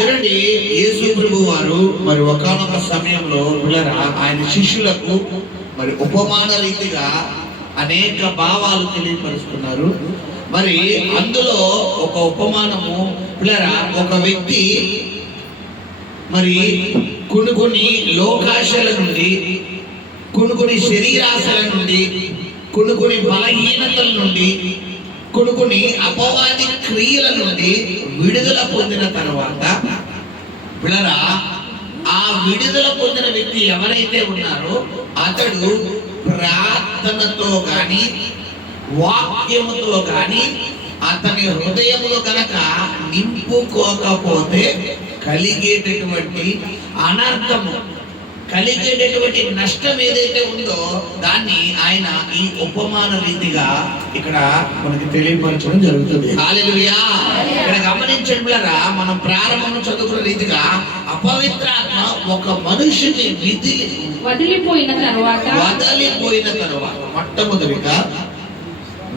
చూడండి, యేసు ప్రభు వారు మరి ఒకానొక సమయంలో ఆయన శిష్యులకు మరి ఉపమాన రీతిగా అనేక భావాలు తెలియపరుస్తున్నారు. మరి అందులో ఒక ఉపమానము ఒక వ్యక్తి మరి కొన్ని లోకాశల నుండి, కొన్ని శరీరాశల నుండి, కొన్ని బలహీనతల నుండి, కొన్ని అపవాది క్రియల నుండి విడుదల పొందిన తర్వాత ఆ విడుదల పొందిన వ్యక్తి ఎవరైతే ఉన్నారో అతడు ప్రార్థనతో కానీ వాక్యముతో కానీ అతని హృదయములో కనుక నింపుకోకపోతే కలిగేటటువంటి అనర్థము, కలిగేటటువంటి నష్టం ఏదైతే ఉందో దాన్ని ఆయన ఈ ఉపమాన రీతిగా ఇక్కడ మనకి తెలియపరచడం జరుగుతుంది. హల్లెలూయా. ఇక్కడ గమనించండి, మనం ప్రారంభంలో చదువుకున్న రీతిగా అపవిత్రాత్మ ఒక మనుషుని వదిలిపోయిన తర్వాత మొట్టమొదటిగా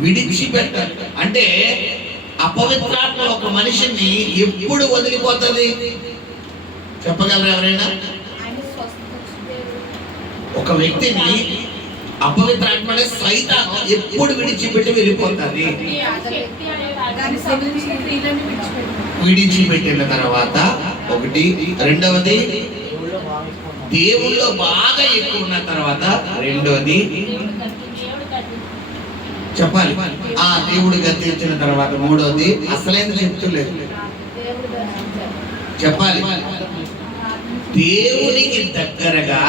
విడిచిపెట్టాలి. అంటే అపవిత్రాత్మ ఒక మనిషిని ఎప్పుడు వదిలిపోతుంది చెప్పగలరా ఎవరైనా? ఒక వ్యక్తిని అపవిత్రాత్మ అంటే సైతాను ఎప్పుడు విడిచిపెట్టి వెళ్ళిపోతుంది? విడిచిపెట్టిన తర్వాత ఒకటి. రెండవది దేవుళ్ళో బాగా ఎక్కువ ఉన్న తర్వాత రెండవది చెప్పాలి దేవుడు గద్దించిన తర్వాత మూడవది అసలైన చెప్తులేదు చెప్పాలి. దేవునికి దగ్గరగా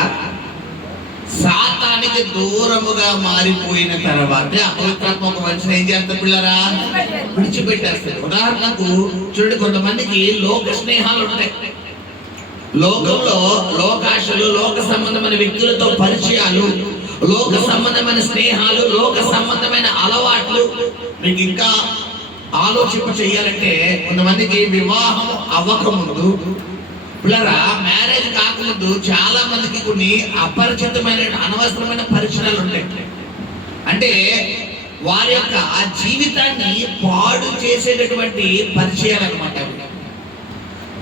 సాతానికి దూరముగా మారిపోయిన తర్వాత అపవిత్రాత్మ ఒక మనిషిని ఏం చేస్తారు పిల్లరా? విడిచిపెట్టేస్తారు. ఉదాహరణకు చూడండి, కొంతమందికి లోక స్నేహాలు ఉంటాయి. లోకంలో లోకాశలు, లోక సంబంధమైన వ్యక్తులతో పరిచయాలు, లోక సంబంధమైన స్నేహాలు, లోక సంబంధమైన అలవాట్లు. మీకు ఇంకా ఆలోచింప చేయాలంటే కొంతమందికి వివాహం అవ్వకముందు మ్యారేజ్ కాకముందు చాలా మందికి కొన్ని అపరిచితమైన అనవసరమైన పరిచయాలు ఉంటాయి. అంటే వారి యొక్క ఆ జీవితాన్ని పాడు చేసేటటువంటి పరిచయాలు అన్నమాట.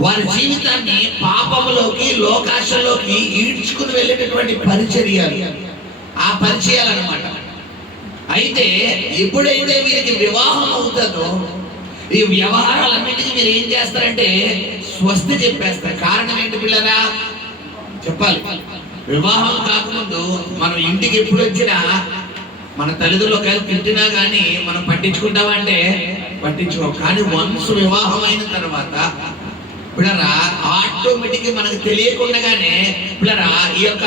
వారి జీవితాన్ని పాపములోకి, లోకాశలోకి ఈడ్చుకుని వెళ్ళేటటువంటి పరిచర్యలు, ఆ పరిచయాలు అన్నమాట. అయితే ఎప్పుడైతే వీరికి వివాహం అవుతుందో ఈ వ్యవహారాలన్నిటికీ మీరు ఏం చేస్తారంటే స్వస్తి చెప్పేస్తారు. కారణం ఏంటి పిల్లరా? చెప్పాలి. వివాహం కాకముందు మనం ఇంటికి ఎప్పుడు వచ్చినా మన తల్లిదండ్రులు ఒకవేళ తిట్టినా కానీ మనం పట్టించుకుంటామా అంటే పట్టించుకో. కానీ వన్స్ వివాహం అయిన తర్వాత ఆటోమేటిక్ మనకు తెలియకుండానే ఈ యొక్క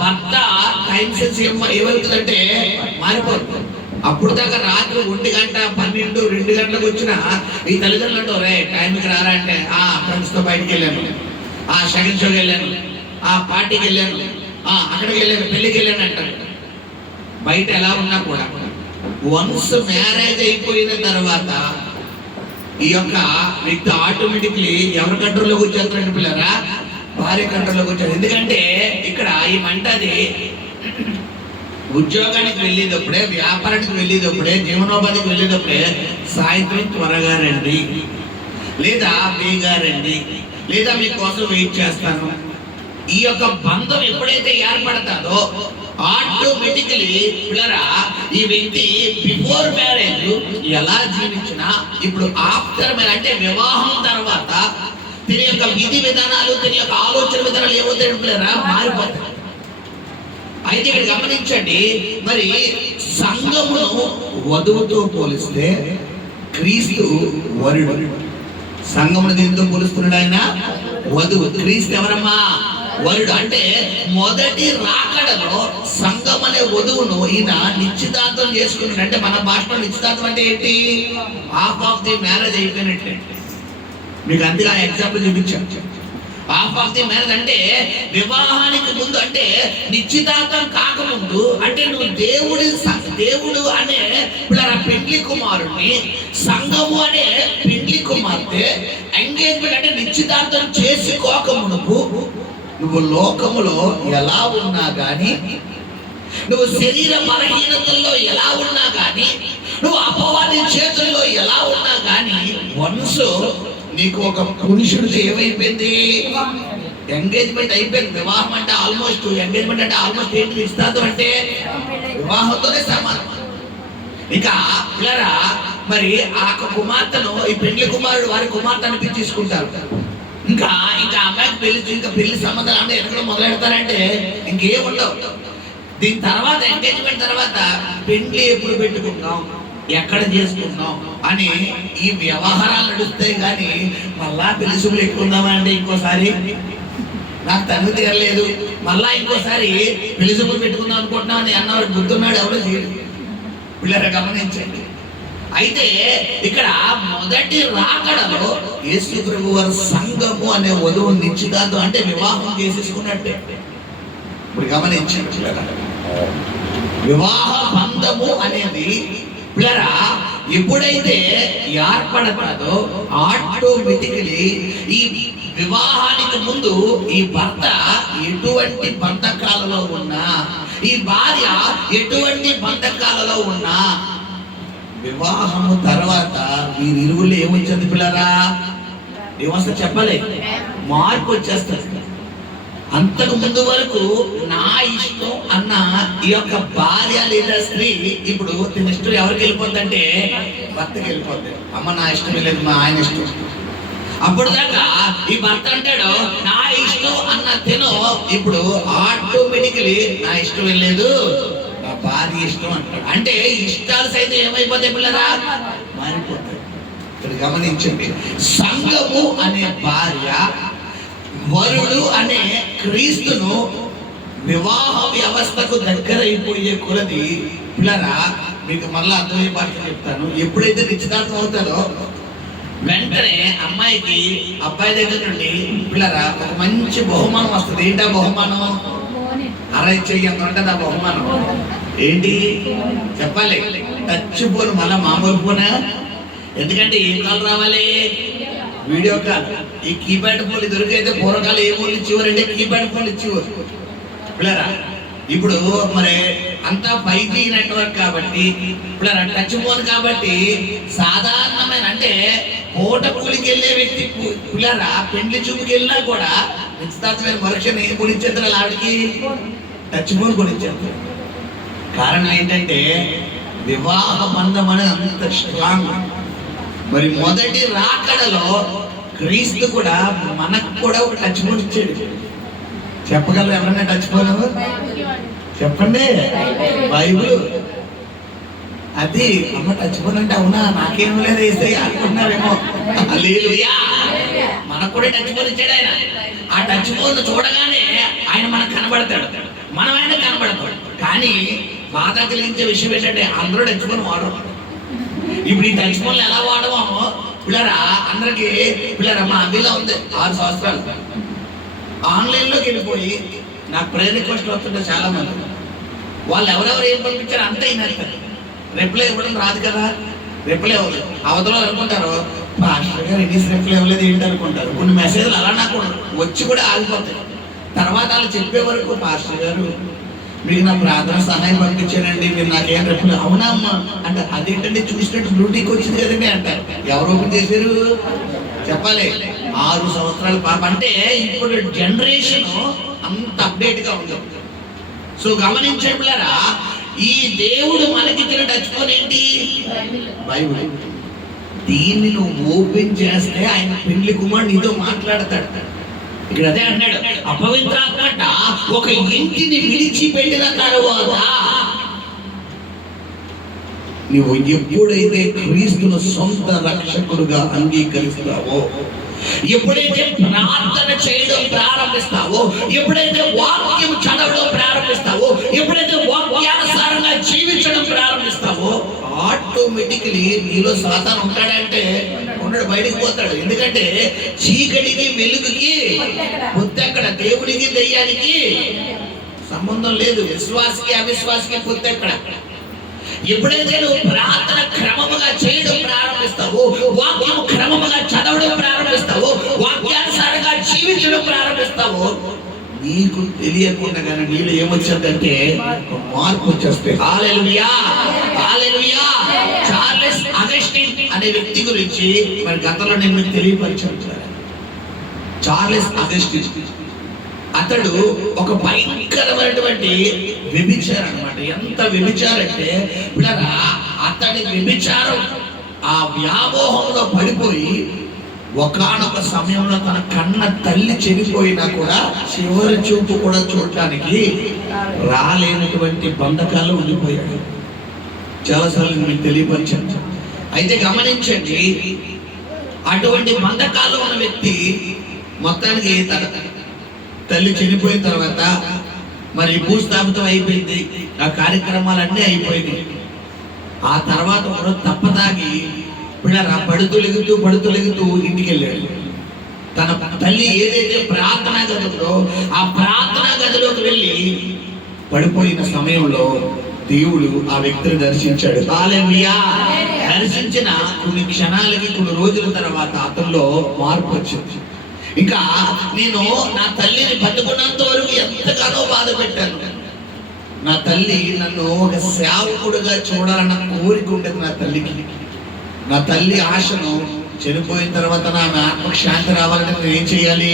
భర్త టైం సెన్స్ ఏమవుతుందంటే మారిపోతుంది. అప్పుడు దాకా రాత్రి 1 గంట 12, 2 గంటలకు వచ్చిన ఈ తల్లిదండ్రులు అంటూ రే టైంకి రారా అంటే ఫ్రెండ్స్ తో బయటికి వెళ్ళాను, సెకండ్ షోకి వెళ్ళాను, పార్టీకి వెళ్ళాను, అక్కడికి వెళ్ళాను, పెళ్లికి వెళ్ళాను అంటారు. బయట ఎలా ఉన్నా కూడా వన్స్ మ్యారేజ్ అయిపోయిన తర్వాత ఈ యొక్క వ్యక్తి ఆటోమేటిక్లీ ఎవరి కంట్రోల్లోకి వచ్చేస్తారంటే పిల్లరా? భార్య కంట్రోల్లోకి వచ్చారు. ఎందుకంటే ఇక్కడ ఈ మంటది ఉద్యోగానికి వెళ్ళేటప్పుడే, వ్యాపారానికి వెళ్ళేటప్పుడే, జీవనోపాధికి వెళ్ళేటప్పుడే సాయంత్రం త్వరగా రండి, లేదా బేగా రండి, లేదా మీకోసం వెయిట్ చేస్తాను. ఈ యొక్క బంధం ఎప్పుడైతే ఏర్పడతాదో ఆటోమేటికలీ ఈ వ్యక్తి బిఫోర్ మ్యారేజ్ ఎలా జీవించినా ఇప్పుడు ఆఫ్టర్ మ్యారేజ్ అంటే వివాహం తర్వాత దీని యొక్క విధి విధానాలు, దీని యొక్క ఆలోచన విధానాలు ఏమవుతాయి పిల్లరా? మారిపోతాయి. అయితే ఇక్కడ గమనించండి, మరి సంఘమును వధువుతో పోలిస్తే క్రీస్తు వరుడు. సంఘమును దీంతో పోలుస్తున్నాడు ఆయన వధువు. క్రీస్తు ఎవరమ్మా? వరుడు. అంటే మొదటి రాకడలో సంఘం అనే వధువును ఈయన నిశ్చితార్థం చేసుకున్నాడు. అంటే మన భాషలో నిశ్చితార్థం అంటే ఏంటి? హాఫ్ ఆఫ్ ది మ్యారేజ్ అయిపోయినట్టే. మీకు అందుకే ఎగ్జాంపుల్ చూపించాను. హాఫ్ ఆఫ్ ది మ్యారేజ్ అంటే వివాహానికి ముందు, అంటే నిశ్చితార్థం కాకముందు, అంటే నువ్వు దేవుడు అనే పెండ్లి కుమారుడిని, సంఘము అనే పెండ్లి కుమార్తె ఎంగేజ్మెంట్ అంటే నిశ్చితార్థం చేసుకోకమునుపు నువ్వు లోకములో ఎలా ఉన్నా గాని, నువ్వు శరీర బలహీనతల్లో ఎలా ఉన్నా గాని, నువ్వు అపవాది చేతుల్లో ఎలా ఉన్నా గాని, వన్స్ నీకు ఒక పురుషుడితో ఏమైపోయింది, ఎంగేజ్మెంట్ అయిపోయింది. వివాహం అంటే ఆల్మోస్ట్, ఎంగేజ్మెంట్ అంటే ఆల్మోస్ట్ ఏంటి, నిశ్చితార్థం అంటే వివాహంతోనే సమానం. ఇంకా పిల్లరా మరి ఆ కుమార్తెను ఈ పెళ్లి కుమారుడు వారి కుమార్తె అనిపించేసుకుంటారు. ఇంకా అమ్మాయికి పెళ్లి సంబంధాలు అంటే ఎక్కడ మొదలెడతారంటే ఇంకేం ఉండవు. దీని తర్వాత ఎంగేజ్మెంట్ తర్వాత పెళ్లి ఎప్పుడు పెట్టుకుంటాం, ఎక్కడ చేసుకుంటాం అని ఈ వ్యవహారాలు నడుస్తాయి. కానీ మళ్ళా పెళ్లి శుభ్రం ఎక్కుందామా అంటే ఇంకోసారి నాకు తనుగు తీరలేదు, మళ్ళా ఇంకోసారి పెళ్లి శుభ్రం పెట్టుకుందాం అనుకుంటున్నాం అని అన్నవాడు గుర్తున్నాడు, ఎవరో చేయడు. పిల్లలు గమనించండి. అయితే ఇక్కడ మొదటి రాకడలో యేసు ప్రభు వారి సంఘము అనే వధువు నిశ్చితార్థం అంటే వివాహం చేసేసుకున్నట్టే. ఇప్పుడు గమనించండి, వివాహ బంధము అనేది పిల్లరా ఎప్పుడైతే ఏర్పడతాదో ఆటోమేటికలీ ఈ వివాహానికి ముందు ఈ భర్త ఎటువంటి బంధకాలలో ఉన్నా, ఈ భార్య ఎటువంటి బంధకాలలో ఉన్నా, వివాహము తర్వాత వీరిరువులు ఏమొచ్చింది పిల్లరా, ఏమొస్తా చెప్పలే, మార్పు వచ్చేస్తుంది. అంతకు ముందు వరకు నా ఇష్టం అన్న ఈ యొక్క భార్య లేదా స్త్రీ ఇప్పుడు తన ఇష్టం ఎవరికి వెళ్ళిపోద్దంటే భర్తకి వెళ్ళిపోద్ది. అమ్మ నా ఇష్టం లేదు, మా ఆయన ఇష్టం. అప్పుడు దాకా ఈ భర్త అంటాడు నా ఇష్టం అన్న తిను ఇప్పుడు ఆటోమేటికలీ నా ఇష్టం వెళ్ళలేదు, నా భార్య ఇష్టం అంటాడు. అంటే ఇష్టాలు సైతం ఏమైపోతాయి పిల్లరా, మారిపోతాయి. ఇక్కడ గమనించండి, సంఘము అనే భార్య వరుడు అనే క్రీస్తును వివాహ వ్యవస్థకు దగ్గర అయిపోయే కొలది పిల్లరా మీకు మళ్ళీ అర్థమయ్యే భాష చెప్తాను. ఎప్పుడైతే నిశ్చితార్థం అవుతారో వెంటనే అమ్మాయికి అబ్బాయి దగ్గర నుండి పిల్లరా ఒక మంచి బహుమానం వస్తుంది. ఏంటా బహుమానం, అరవై చెయ్యి ఉంటుంది ఆ బహుమానం. ఏంటి చెప్పాలి, టచ్ ఫోన్, మళ్ళా మామూలు ఫోనా. ఎందుకంటే ఏం కాల్ రావాలి, వీడియో కాల్. ఈ కీప్యాడ్ ఫోన్లు దొరికైతే పూర్వకాలు ఏ ఫోన్లు ఇచ్చేవారంటే కీప్యాడ్ ఫోన్లు ఇచ్చేవారు పిల్లరా. ఇప్పుడు మరి అంతా 5G నెట్వర్క్ కాబట్టి పిల్లరా టచ్ ఫోన్ కాబట్టి సాధారణమైన అంటే పూట కూలికి వెళ్ళే వ్యక్తి పిల్లరా పెండ్లి చూపుకి వెళ్ళినా కూడా నిశ్చితార్థమైన మరుక్షణ ఏం కొనిచ్చేస్తారు, ఆవిడకి టచ్ ఫోన్ కొనిచ్చేస్తారు. కారణం ఏంటంటే వివాహ బంధం అనేది అంత స్ట్రాంగ్. మరి మొదటి రాకడలో క్రీస్తు కూడా మనకు కూడా ఒక టచ్ ఫోన్ ఇచ్చాడు. చెప్పగలరు ఎవరన్నా టచ్ ఫోన్? చెప్పండి, బైబిల్. అది అమ్మ టచ్ ఫోన్ అంటే అవునా నాకేం లేదు వేస్తే అనుకుంటున్నారేమో. హల్లెలూయా, మనకు కూడా టచ్ ఫోన్ ఇచ్చాడు ఆయన. ఆ టచ్ ఫోన్ చూడగానే ఆయన మనకు కనబడతాడు, మనం ఆయన కనబడతాడు. కానీ బాధ కలిగించే విషయం ఏంటంటే అందరూ టచ్ ఫోన్ వాడరు. ఇప్పుడు ఈ టచ్ ఫోన్లు ఎలా వాడమో పిల్లరా అందరికి పిల్లరా మా అభిలా ఉంది 6 సంవత్సరాలు ఆన్లైన్లోకి వెళ్ళిపోయి నాకు ప్రేయర్ రిక్వెస్ట్ వస్తుంటే చాలా మంది వాళ్ళు ఎవరెవరు ఏం పంపించారు అంతా అయినారు. రిప్లై ఇవ్వడం రాదు కదా, రిప్లై ఇవ్వలేదు. అవతల అనుకుంటారు పాస్టర్ గారు ఎన్ని రిప్లై ఇవ్వలేదు ఏంటి అనుకుంటారు. కొన్ని మెసేజ్లు అలా నాకు వచ్చి కూడా ఆగిపోతాయి. తర్వాత వాళ్ళు చెప్పే వరకు పాస్టర్ గారు మీకు నా ప్రార్థన సహాయం పంపించానండి, మీరు నాకేం రిప్లై. అవునా అమ్మా అంటే అదేంటంటే చూసినట్టు డ్యూటీకి వచ్చింది కదండి అంటారు. ఎవరు ఓపెన్ చేశారు చెప్పాలి. 6 సంవత్సరాల పాప అంటే ఇప్పుడు జనరేషన్ అంత అప్డేట్ గా ఉంది. సో గమనించే పిల్లరా ఈ దేవుడు మనకిచ్చిన టచ్ ఫోన్ ఏంటి, బైబిల్. దీన్ని నువ్వు ఓపెన్ చేస్తే ఆయన పెళ్లి కుమారుడు నీతో మాట్లాడతాడు. ఇక్కడ అదే అన్నాడు, అపవిత్రాత్మట ఒక ఇంటిని విడిచిపెట్టిన తరువాత నువ్వు ఎప్పుడైతే క్రీస్తును సొంత రక్షకుడుగా అంగీకరిస్తావో, ఎప్పుడైతే ప్రార్థన చేయడం ప్రారంభిస్తావో, ఎప్పుడైతే వాక్యం చదవడం ప్రారంభిస్తావో, ఎప్పుడైతే వాక్యానుసారంగా జీవించడం ప్రారంభిస్తావో ఆటోమేటికలీ నీలో సాతాను ఉంటాడంటే ఉండడు, బయటికి పోతాడు. ఎందుకంటే చీకటికి వెలుగుకి పొత్తెక్కడ, దేవుడికి దెయ్యానికి సంబంధం లేదు, విశ్వాసకి అవిశ్వాసకి పొత్తెక్కడ. ఎప్పుడైతే నువ్వు ప్రార్థన క్రమముగా చేయడం ప్రారంభిస్తావో, వాక్యం క్రమముగా చదవడం ప్రారంభిస్తావో, వాక్యానుసారంగా జీవించడం ప్రారంభిస్తావో నీకు తెలియకుండా కానీ నీళ్ళు ఏమొచ్చిందంటే మార్పు వచ్చేస్తాయి. హల్లెలూయా, హల్లెలూయా. చార్లెస్ అగస్టిన్ అనే వ్యక్తి గురించి మరి గతంలో నేను మీకు తెలియపరిచాను. చార్లెస్ అగస్టిన్ అతడు ఒక భయంకరమైనటువంటి వ్యభిచారం అన్నమాట. ఎంత వ్యభిచారంటే పిల్లరా, అతడి వ్యభిచారం ఆ వ్యామోహంలో పడిపోయి ఒకానొక సమయంలో తన కన్న తల్లి చనిపోయినా కూడా చివరి చూపు కూడా చూడటానికి రాలేనటువంటి బంధకాలు ఉండిపోయాడు. చాలాసార్లు మీకు తెలియపరిచాను. అయితే గమనించండి, అటువంటి బంధకాలు ఉన్న వ్యక్తి మొత్తానికి తన తల్లి చనిపోయిన తర్వాత మరి భూస్థాపితం అయిపోయింది, ఆ కార్యక్రమాలన్నీ అయిపోయినాయి. ఆ తర్వాత ఒకరోజు తప్పదాగి పిల్లరా పడుతొలగుతూ ఇంటికి వెళ్ళాడు. తన తల్లి ఏదైతే ప్రార్థనా గది ఉందో ఆ ప్రార్థనా గదిలోకి వెళ్ళి పడిపోయిన సమయంలో దేవుడు ఆ వ్యక్తిని దర్శించాడు. హల్లెలూయా. దర్శించిన కొన్ని క్షణాలకి, కొన్ని రోజుల తర్వాత అతనిలో మార్పు వచ్చింది. ఇంకా నేను నా తల్లిని బతుకున్నంత వరకు ఎంతగానో బాధ పెట్టాను. నా తల్లి నన్ను ఒక సేవకుడుగా చూడాలన్న కోరిక ఉండేది నా తల్లికి. నా తల్లి ఆశను చనిపోయిన తర్వాత నా ఆత్మకు శాంతి రావాలంటే నేను ఏం చేయాలి?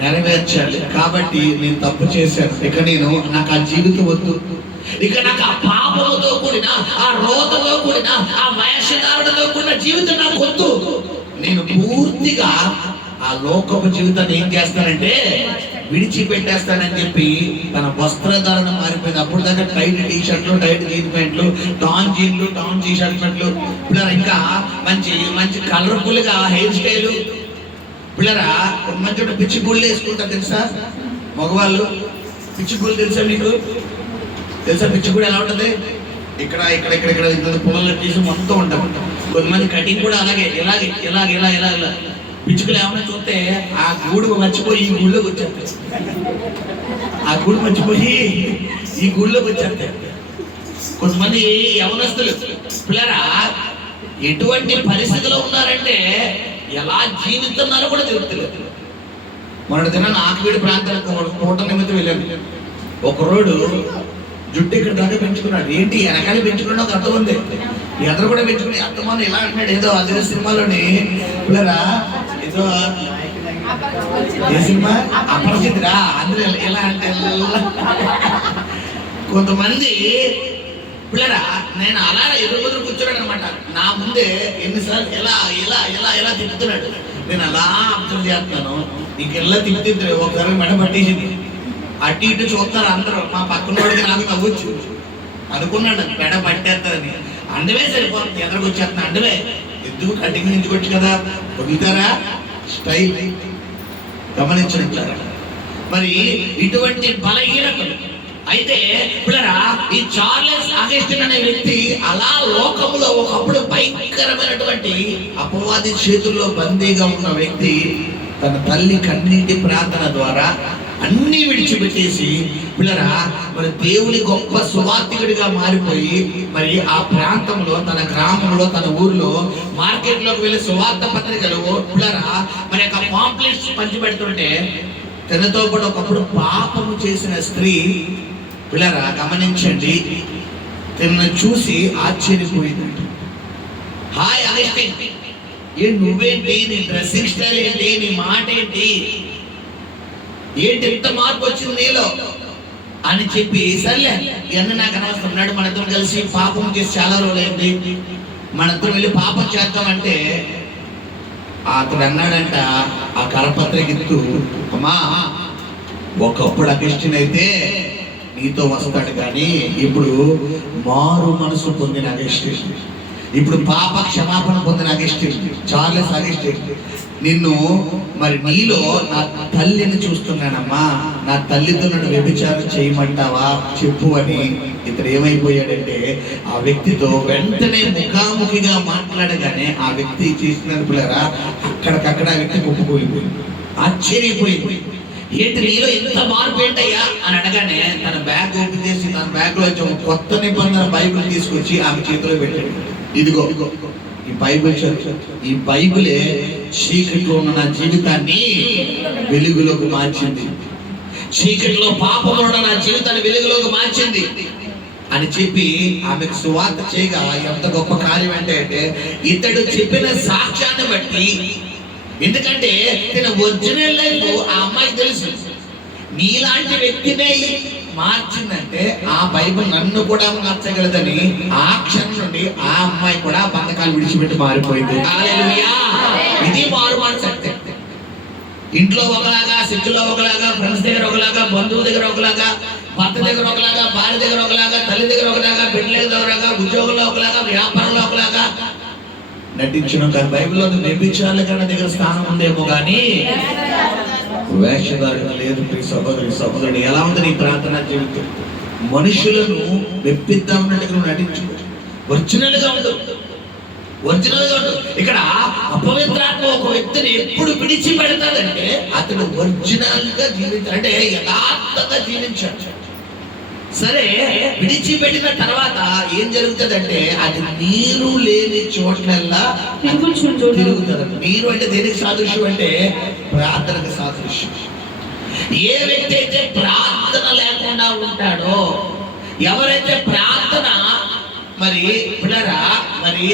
నెరవేర్చాలి. కాబట్టి నేను తప్పు చేశాను. ఇక నాకు ఆ జీవితం వద్దు. ఇక నాకు ఆ పాపముతో కూడిన, ఆ రోతతో కూడిన, ఆ వయస్సుదారుడితో కూడిన జీవితం నాకు వద్దు. నేను పూర్తిగా ఆ లోకపు జీవితాన్ని ఏం చేస్తానంటే విడిచిపెట్టేస్తానని చెప్పి తన వస్త్రధారణ మారిపోయింది. అప్పుడు దాకా టైట్ టీ షర్ట్లు, టైట్ జీన్ ప్యాంట్లు, టాన్ జీన్లు, టాన్ టీ షర్ట్ ప్యాంట్లు, పిల్లరా ఇంకా మంచి మంచి కలర్ఫుల్ గా హెయిర్ స్టైల్. పిల్లరా మంచి పిచ్చి గుళ్ళు వేసుకుంటారు తెలుసా మగవాళ్ళు? పిచ్చి గుళ్ళు తెలుసా మీకు? తెలుసా పిచ్చి గుడి ఎలా ఉంటుంది? ఇక్కడ ఇక్కడ ఇక్కడ ఇక్కడ ఇంత పొలంలో తీసి మొత్తం ఉంటాం. కొంతమంది కటింగ్ కూడా అలాగే ఇలాగే ఇలాగ ఇలా ఇలా ఇలా పిచ్చుకలు ఏమైనా చూస్తే ఆ గూడు మర్చిపోయి ఈ గుళ్ళోకి వచ్చేస్తాయి. ఆ గూడు మర్చిపోయి ఈ గుళ్ళోకి వచ్చేస్తాయి. కొంతమంది యవనస్తులు పిల్లరా ఎటువంటి పరిస్థితిలో ఉన్నారంటే ఎలా జీవిస్తున్నారో కూడా తెలుస్తలేదు. మొన్నటి దిన ఆకువీడి ప్రాంతానికి తోట నిమిత్తం వెళ్ళాను. ఒకరోడు జుట్టు ఇక్కడ దాకా పెంచుకున్నాడు. ఏంటి వెనకాల పెంచుకున్నా ఒక అర్థం ఉంది, ఎదురు కూడా పెంచుకుని అర్థమని ఇలా అంటున్నాడు. ఏదో అదే సినిమాలోని పిల్లరా ఏదో ఏ సినిమా అపరిచితురా అందరూ ఎలా అంటే కొంతమంది పిల్లరా నేను అలా ఎదురు కూర్చున్నాడు అనమాట. నా ముందే ఎన్నిసార్లు ఎలా ఎలా ఎలా ఎలా తిప్పుతున్నాడు. నేను అలా అబ్జర్వ్ చేస్తున్నాను. ఇంకెల్లా తిప్పుతుంది. ఒకసారి మెడ పట్టేసింది. అటు ఇటు చూస్తారు అందరూ. మా పక్కనోడికి నాకు నవ్వచ్చు అనుకున్నాడు మెడ పట్టేస్తారని. అండవే సరిపోతుంది, ఎదురుకు వచ్చేస్తున్నా అండవే. ఎందుకు కటింగ్ నుంచుకోవచ్చు కదా, వదులుతారా? స్టైల్ గమనించారా? మరి ఇటువంటి బలహీనతలు. అయితే పిల్లరా ఈ చార్లెస్ అగస్టిన్ అనే వ్యక్తి అలా లోకంలో ఒకప్పుడు భయంకరమైనటువంటి అపవాది చేతుల్లో బందీగా ఉన్న వ్యక్తి తన తల్లి కన్నీటి ప్రార్థన ద్వారా అన్ని విడిచిపెట్టేసి పిల్లరా మరి దేవుని గొప్ప సువార్థికుడిగా మారిపోయి మరి ఆ ప్రాంతంలో, తన గ్రామంలో, తన ఊరిలో మార్కెట్లోకి వెళ్ళి సువార్త పత్రికలు పిల్లరా మరి యొక్క పాంప్లెట్స్ పంచిపెడుతుంటే తనతో పాటు ఒకప్పుడు పాపము చేసిన స్త్రీ పిల్లరా గమనించండి, తనను చూసి ఆశ్చర్యపోయింది. హాయ్ అగస్టిన్, నువ్వేంటి, నీ డ్రెస్సింగ్ స్టైల్ ఏంటి, నీ మాట ఏంటి, ఏంటి ఎంత మార్పు వచ్చింది నీలో అని చెప్పి, సర్లే ఇవన్నీ నాకు అనవసరం, మన ఇద్దరు కలిసి పాపం చేసి చాలా రోజులైంది, మన ఇద్దరు వెళ్ళి పాపం చేద్దామంటే అతడు అన్నాడంట ఆ కరపత్రిక ఇస్తూ, అమ్మా ఒకప్పుడు అగస్టిన్ అయితే నీతో వస్తాడు, కానీ ఇప్పుడు మారు మనసు పొందిన అగస్టిన్, ఇప్పుడు పాప క్షమాపణ పొందిన అగస్టిన్, చార్లెస్ అగస్టిన్, నిన్ను మరి నీలో నా తల్లిని చూస్తున్నానమ్మా, నా తల్లితో నన్ను వ్యభిచారం చేయమంటావా చెప్పు అని ఇతడు ఏమైపోయాడంటే ఆ వ్యక్తితో వెంటనే ముఖాముఖిగా మాట్లాడగానే ఆ వ్యక్తి చేసిన పిల్లరా అక్కడికక్కడ ఆ వ్యక్తి ఒప్పుకోలిపోయింది, ఆశ్చర్యపోయింది. ఏంటి నీలో ఎంత మార్పు ఏంటయ్యా అని అడగానే తన బ్యాగ్ ఓపెన్ చేసి తన బ్యాగ్ లో కొత్త నిబంధన బైబిల్ తీసుకొచ్చి ఆమె చేతిలో పెట్టాడు. ఇదిగో ఈ బైబిల్ చదువు, ఈ బైబిలే చీకటిలో ఉన్న నా జీవితాన్ని వెలుగులోకి మార్చింది, చీకటిలో పాపంలో ఉన్న నా జీవితాన్ని వెలుగులోకి మార్చింది. అని చెప్పి ఆమెకు సువార్త చేయగా ఎంత గొప్ప కార్యం అంటే ఇతడు చెప్పిన సాక్ష్యాన్ని బట్టి, ఎందుకంటే తన ఒరిజినల్ లైఫ్ ఆ అమ్మాయికి తెలుసు. నీలాంటి వ్యక్తినే మార్చిందంటే ఆ బైబిల్ నన్ను కూడా మార్చగలదని ఆ క్షణం నుండి ఆ అమ్మాయి కూడా బంధకాలు విడిచిపెట్టి మారిపోయింది. హల్లెలూయా! ఇది మారు మనసు అంటే. ఇంట్లో ఒకలాగా, చర్చిలో ఒకలాగా, ఫ్రెండ్స్ దగ్గర ఒకలాగా, బంధువు దగ్గర ఒకలాగా, భర్త దగ్గర ఒకలాగా, భార్య దగ్గర ఒకలాగా, తల్లి దగ్గర ఒకలాగా, బిడ్డల దగ్గర ఒకలాగా, ఉద్యోగంలో ఒకలాగా, వ్యాపారంలో ఒకలాగా నటించడం కాదు. బైబిల్లో వ్యభిచారుల కన్నా దగ్గర స్థానం ఉందేమో కానీ వేషధారణ లేదు. ప్రియ సహోదరి సహోదరుడు, ఎలా ఉంది నీ ప్రార్థనా జీవితం? మనుషులను మెప్పిద్దామన్నట్టుగా నువ్వు నటించు. ఒరిజినల్ గా ఉండు. ఇక్కడ అపవిత్రాత్మ ఒక వ్యక్తిని ఎప్పుడు విడిచిపెడతాడంటే అతడు ఒరిజినల్ గా జీవించాడు, అంటే యథార్థంగా జీవించాడు. సరే, విడిచిపెట్టిన తర్వాత ఏం జరుగుతుందంటే అది నీరు లేని చోట్లల్లా తిరుగుతుంది. నీరు అంటే దేనికి సాదృశ్యం అంటే ప్రార్థనకు సాదృశ్యం. ఏ వ్యక్తి అయితే ప్రార్థన లేకుండా ఉంటాడో, ఎవరైతే ప్రార్థన మరి పిల్లరా మరి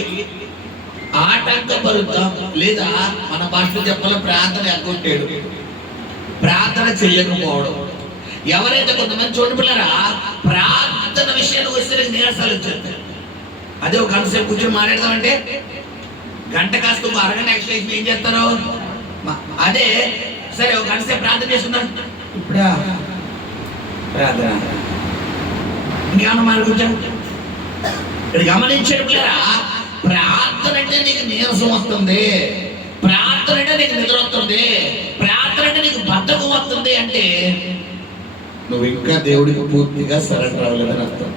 ఆటంకపరుద్దాం, లేదా మన భాషలో చెప్పాలి ప్రార్థన ఎగ్గొట్టాడు, ప్రార్థన చేయకపోవడం. ఎవరైతే కొంతమంది చూడండి పిల్లరా, ప్రార్థన విషయానికి వస్తే నీరసాలు వచ్చేస్తారు. అదే ఒక గంట సేపు కూర్చొని మాట్లాడదామంటే గంట కాస్త ఒక అరగంట ఎక్సర్సైజ్ ఏం చేస్తారు? అదే సరే ఒక గంట సేపు ప్రార్థన చేస్తున్నాం, ఇప్పుడా ప్రార్థన ఇంకేమన్నా మాట్లాడుకుంటాం. ఇక్కడ గమనించే పిల్లరా, ప్రార్థన అంటే నీకు నీరసం వస్తుంది, ప్రార్థన అంటే నీకు నిద్ర వస్తుంది, ప్రార్థన అంటే నీకు బద్ధకం వస్తుంది అంటే నువ్వు ఇంకా దేవుడికి పూర్తిగా సరెండర్ అవ్వలేదని అర్థం.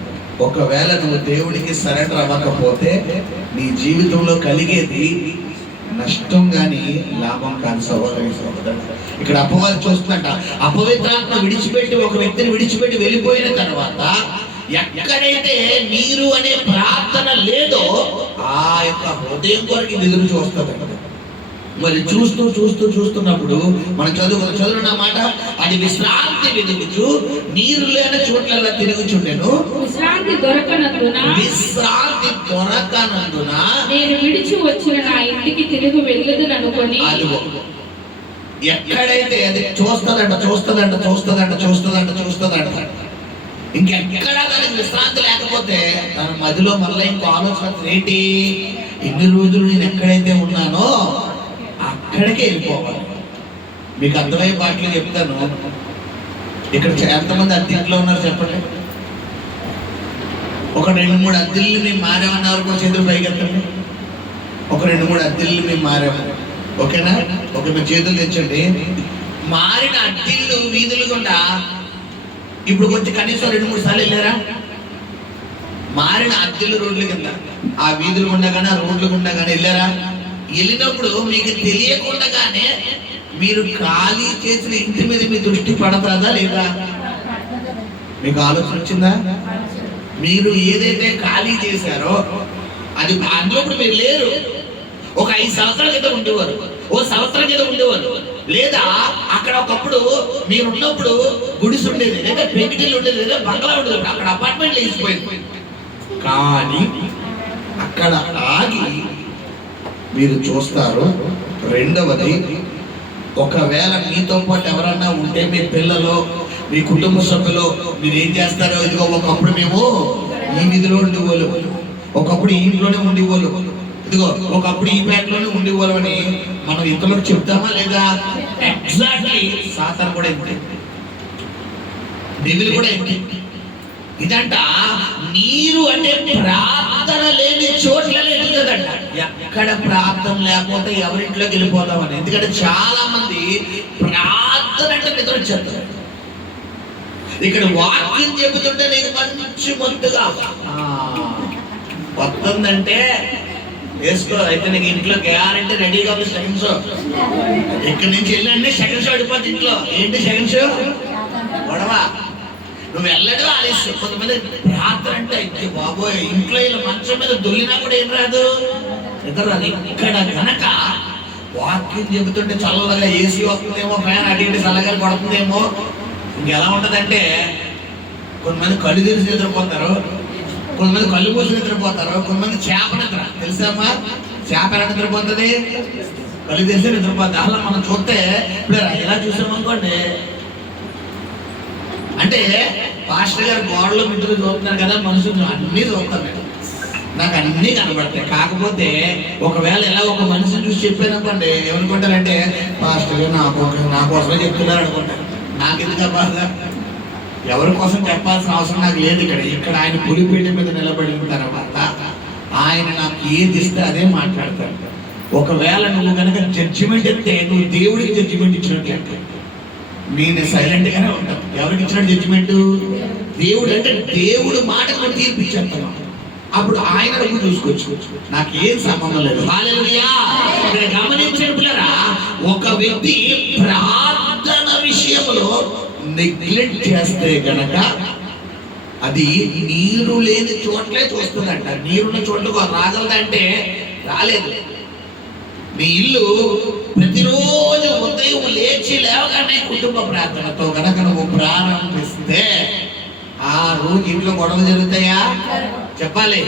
ఒకవేళ నువ్వు దేవుడికి సరెండర్ అవ్వకపోతే నీ జీవితంలో కలిగేది నష్టం గాని లాభం కాని సహోదరి సహోదరు. ఇక్కడ అపవాది చూస్తుందంట, అపవిత్రాత్మ విడిచిపెట్టి ఒక వ్యక్తిని విడిచిపెట్టి వెళ్ళిపోయిన తర్వాత ఎక్కడైతే నీరు అనే ప్రార్థన లేదో ఆ యొక్క హృదయం కొరకు ఎదురు చూస్తుంది. మరి చూస్తున్నప్పుడు మనం చదువున్న మాట, అది విశ్రాంతి వెతుకుచు నీరు లేని చోట్ల తిరుగుచుండెను, విశ్రాంతి దొరకనందున నేను విడిచి వచ్చిన నా ఇంటికి తిరిగి వెళ్ళదు అనుకొని. అదిగో ఎక్కడైతే అది చూస్తుందంట ఇంకెక్కడా దానికి విశ్రాంతి లేకపోతే తన మధ్యలో మళ్ళీ ఇంకో ఆలోచన ఏంటి, ఇన్ని రోజులు నేను ఎక్కడైతే ఉన్నానో అక్కడికే వెళ్ళిపోవాలి. మీకు అర్థమయ్యే పాటలు చెప్తాను. ఇక్కడ ఎంతమంది అద్దెంట్లో ఉన్నారు చెప్పండి? ఒక 2-3 అద్దెల్ని మేము మారామన్నారు కూడా చేతులు పైకెత్తండి. ఒక 2-3 అద్దెల్ని మేము మారాము, ఓకేనా? ఒక మీ చేతులు తెచ్చండి. మారిన అద్దెళ్ళు వీధులు గుండా ఇప్పుడు కొంచెం కనీసం 2-3 సార్లు వెళ్ళారా? మారిన అద్దెలు రోడ్ల కింద ఆ వీధులు గుండా కానీ ఆ రోడ్ల గుండా కానీ వెళ్ళారా? వెళ్ళినప్పుడు మీకు తెలియకుండానే మీరు ఖాళీ చేసిన ఇంటి మీద మీ దృష్టి పడతాదా లేదా? మీకు ఆలోచన వచ్చిందా? మీరు ఏదైతే ఖాళీ చేశారో అది అందులో ఇప్పుడు మీరు లేరు. ఒక 5 సంవత్సరాల క్రితం ఉండేవారు, ఓ సంవత్సరం క్రితం ఉండేవారు, లేదా అక్కడ ఒకప్పుడు మీరు ఉన్నప్పుడు గుడిసి ఉండేది, లేదా పెంకిటిల్లు ఉండేది, లేదా బంగ్లా ఉండేది, అక్కడ అపార్ట్మెంట్లు వేసిపోయింది. కానీ అక్కడ ఆగి మీరు చూస్తారు. రెండవది, ఒకవేళ మీతో పాటు ఎవరన్నా ఉంటే మీ పిల్లలు, మీ కుటుంబ సభ్యులు, మీరు ఏం చేస్తారో, ఇదిగో ఒకప్పుడు మేము ఈ వీధిలో ఉండేవాళ్ళు, ఒకప్పుడు ఈ ఇంట్లోనే ఉండేవాళ్ళు, ఇదిగో ఒకప్పుడు ఈ పేటలోనే ఉండేవాళ్ళు అని మనం ఇతరులకు చెప్తామా లేదా? ఎగ్జాక్ట్లీ సాతాను కూడా ఇంతే, డెవిల్ కూడా ఇంతే. ఇదంట నీరు అంటే ప్రార్థన లేని చోట్లనే వెళ్తుందంట. ఎక్కడ ప్రార్థన లేకపోతే ఎవరింట్లోకి వెళ్ళిపోతామని. ఎందుకంటే చాలా మంది ప్రార్థన అంటే నిద్ర వచ్చేస్తారు. ఇక్కడ వాక్యం చెబుతుంటే నీకు మంచి మొత్తుగా వస్తుందంటే వేసుకో, అయితే నీకు ఇంట్లో గ్యారంటీ రెడీగా ఉంది సెకండ్ షో. ఇక్కడి నుంచి వెళ్ళండి సెకండ్ షో అడిపోద్ది ఇంట్లో. ఏంటి సెకండ్ షో? గొడవ. నువ్వు వెళ్ళడం ఆలస్యం. కొంతమంది ప్రార్థన అంటే బాబోయ్ ఇంట్లో ఇలా మంచం మీద దొల్లినా కూడా ఏం రాదు, నిద్ర రాదు. ఇక్కడ కనుక వాక్యం చెబుతుంటే చల్లగా ఏసీ వస్తుందేమో, ఫ్యాన్ అడిగి చల్లగా పడుతుందేమో, ఇంకెలా ఉంటదంటే కొంతమంది కళ్ళు తెరిచి నిద్రపోతారు, కొంతమంది కళ్ళు మూసి నిద్రపోతారు, కొంతమంది చేప నిద్ర. తెలుసామా చేప ఎలా నిద్రపోతుంది? కళ్ళు తెరిస్తే నిద్రపోతుంది. అలా మనం చూస్తే ఇప్పుడు ఎలా చూసామనుకోండి, అంటే పాస్టర్ గారు గోడలో మిత్రులు చూస్తున్నారు కదా, మనుషులు అన్నీ చూస్తాను, నాకు అన్నీ కనబడతాయి. కాకపోతే ఒకవేళ ఎలా ఒక మనిషిని చూసి చెప్పాననుకోండి, ఏమనుకుంటారంటే పాస్టర్ గారు నా కోసమే చెప్తున్నారు అనుకుంటారు. నాకు ఎందుకు బాధ? ఎవరి కోసం చెప్పాల్సిన అవసరం నాకు లేదు. ఇక్కడ ఆయన పులిపీఠ మీద నిలబడిన తర్వాత ఆయన నాకు ఏది ఇస్తే అదే మాట్లాడతాడు. ఒకవేళ నువ్వు కనుక జడ్జిమెంట్ ఇస్తే నువ్వు దేవుడికి జడ్జిమెంట్ ఇచ్చినట్టు అంటే నేను సైలెంట్ గానే ఉంటాను. ఎవరికి ఇచ్చినట్టు జడ్జిమెంట్? దేవుడు. అంటే దేవుడు మాటకు తీర్పిచ్చేస్తాను, అప్పుడు ఆయన నువ్వు చూసుకోవచ్చు, నాకు ఏం సంబంధం లేదు. హల్లెలూయా. ఇక్కడ గమనించండి పిల్లరా, ఒక వ్యక్తి ప్రార్థన విషయంలో నెగ్లెక్ట్ చేస్తే గనక అది నీరు లేని చోట్లే చూస్తుందంట. నీరున్న చోట్లకు రాగలదంటే రాలేదు. మీ ఇల్లు ప్రతిరోజు ఉదయం లేచి లేవగానే కుటుంబ ప్రార్థనతో కనుక నువ్వు ప్రారంభిస్తే ఆ రోజు ఇంట్లో గొడవలు జరుగుతాయా? చెప్పాలి.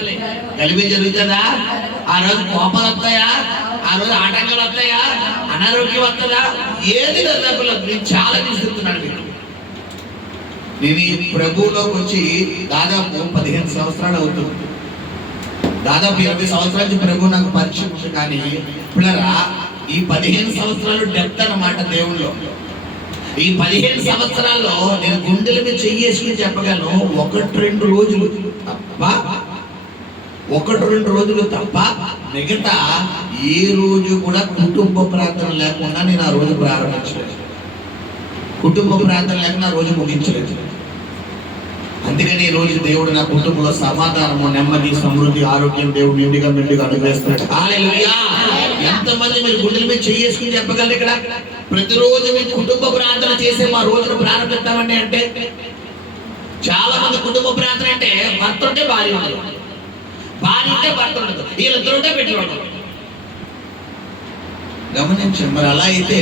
కలిపి జరుగుతుందా? ఆ రోజు కోపాలు వస్తాయా? ఆ రోజు ఆటంకాలు వస్తాయా? అనారోగ్యం వస్తుందా? ఏది లేదు. నేను చాలా తీసుకుంటున్నాను మీకు. నేను ఈ ప్రభువులోకి వచ్చి దాదాపు 15 సంవత్సరాలు అవుతుంది. దాదాపు 20 సంవత్సరాల నుంచి ప్రభు నాకు పరిచయం ఉంది. కానీ పిల్లరా, ఈ 15 సంవత్సరాలు డెప్త్ అన్నమాట దేవుళ్ళో. ఈ 15 సంవత్సరాల్లో నేను గుండెల మీద చెయ్యేసుకుని చెప్పగలను, 1-2 రోజులు తప్ప 1-2 రోజులు తప్ప మిగతా ఏ రోజు కూడా కుటుంబ ప్రార్థన లేకుండా నేను ఆ రోజు ప్రారంభించలేదు. కుటుంబ ప్రార్థన లేకుండా ఆ రోజు ముగించలేదు. అందుకని ఈ రోజు దేవుడు నా కుటుంబంలో సమాధానము, నెమ్మది, సమృద్ధి, ఆరోగ్యం దేవుడు నిండుగా అనుగ్రహిస్తున్నాడు. హల్లెలూయా. ఎంతమంది మీరు గుండెల మీద చేసుకుని చెప్పగలరు? ఇక్కడ ప్రతిరోజు మీరు కుటుంబ ప్రార్థన చేసే మా రోజును ప్రారంభిస్తామండి అంటే చాలా మంది కుటుంబ ప్రార్థన అంటే భర్త ఉంటే భార్య ఉండదు, భార్య ఉంటే భర్త ఉండదు, వీళ్ళిద్దరు ఉంటే పెట్టి ఉండదు. గమనించండి. మరి అలా అయితే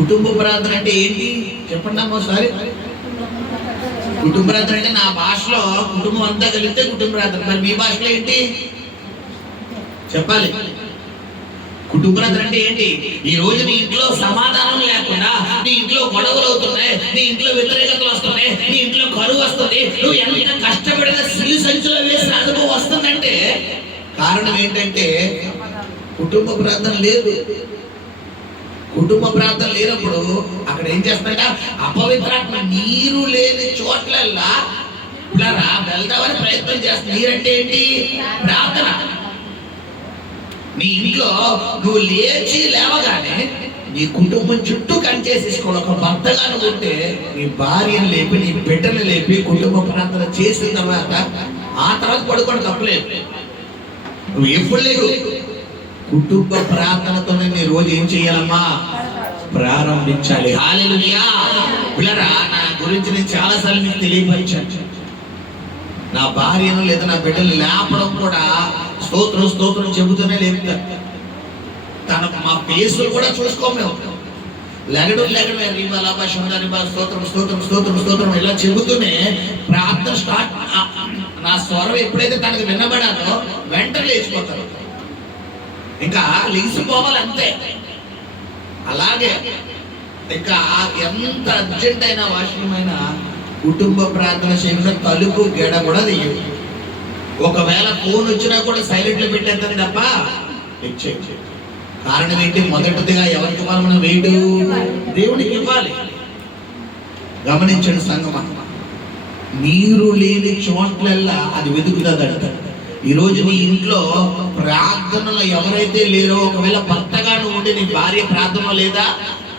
కుటుంబ ప్రార్థన అంటే ఏంటి చెప్పండి అమ్మ ఒకసారి. కుటుంబ ప్రార్థన అంటే నా భాషలో కుటుంబం అంతా కలిగితే కుటుంబ ప్రార్థన. మరి మీ భాషలో ఏంటి చెప్పాలి? కుటుంబ ప్రార్థన అంటే ఏంటి? ఈ రోజు నీ ఇంట్లో సమాధానం లేకుండా, నీ ఇంట్లో గొడవలు అవుతున్నాయి, నీ ఇంట్లో వ్యతిరేకతలు వస్తున్నాయి, నీ ఇంట్లో కరువు వస్తుంది, నువ్వు ఎంత కష్టపడిన సిలి సంచులో వేసిన అనుభవం వస్తుందంటే కారణం ఏంటంటే కుటుంబ ప్రార్థన లేదు. కుటుంబ ప్రార్థన లేనప్పుడు అక్కడ ఏం చేస్తారంట, అపవిత్రాత్మ నీరు లేని చోట్లల్లా వెళ్తామని ప్రయత్నం చేస్తా. నీరంటే ఏంటి? ప్రార్థన. నీ ఇంట్లో నువ్వు లేచి లేవగానే నీ కుటుంబం చుట్టూ కంచేసేసుకోవాలి. ఒక భర్తగా నువ్వు ఉంటే నీ భార్యను లేపి, నీ బిడ్డను లేపి కుటుంబ ప్రార్థన చేసిన తర్వాత ఆ తర్వాత పడుకోవడం తప్పలేదు. నువ్వు ఎప్పుడు లేవు. కుటుంబ ప్రార్థనతోనే నీ రోజు ఏం చేయాలమ్మా? ప్రారంభించాలి. హల్లెలూయా. పిల్లరా, నా గురించి నేను చాలాసార్లు మీకు తెలియపరిచాను. నా భార్యను లేదా నా బిడ్డలు లేపడం కూడా స్తోత్రం స్తోత్రం చెబుతూనే లేపుతారు. మా ఫేసులు కూడా చూసుకోము మేము. లెగడమే రీబాలాబా శుందరిబా స్తోత్రం స్తోత్రం స్తోత్రం స్తోత్రం ఇలా చెబుతూనే ప్రార్థన స్టార్ట్. నా స్వరం ఎప్పుడైతే తనకు వినబడాలో వెంటనే లేచిపోతారు. ఇంకా లేచిపోవాలి అంతే. అలాగే ఇంకా ఎంత అర్జెంట్ అయినా వాష్రూమైనా కుటుంబ ప్రార్థన చేయకుండా తలుపు గెడ కూడా తీయదు. ఒకవేళ ఫోన్ వచ్చినా కూడా సైలెంట్ లో పెట్టేస్తాను తప్ప ఇచ్చేయి. కారణం ఏంటి? మొదటిదిగా ఎవరికి ఇవ్వాలి? మనం వెయిట్ దేవునికి ఇవ్వాలి. గమనించండి సంగమా, నీరు లేని చోట్లల్లా అది వెతుకుతుందంట. ఈరోజు నీ ఇంట్లో ప్రార్థనలో ఎవరైతే లేరో, ఒకవేళ భర్తగా నువ్వు ఉండి నీ భార్య ప్రార్థనలో లేదా,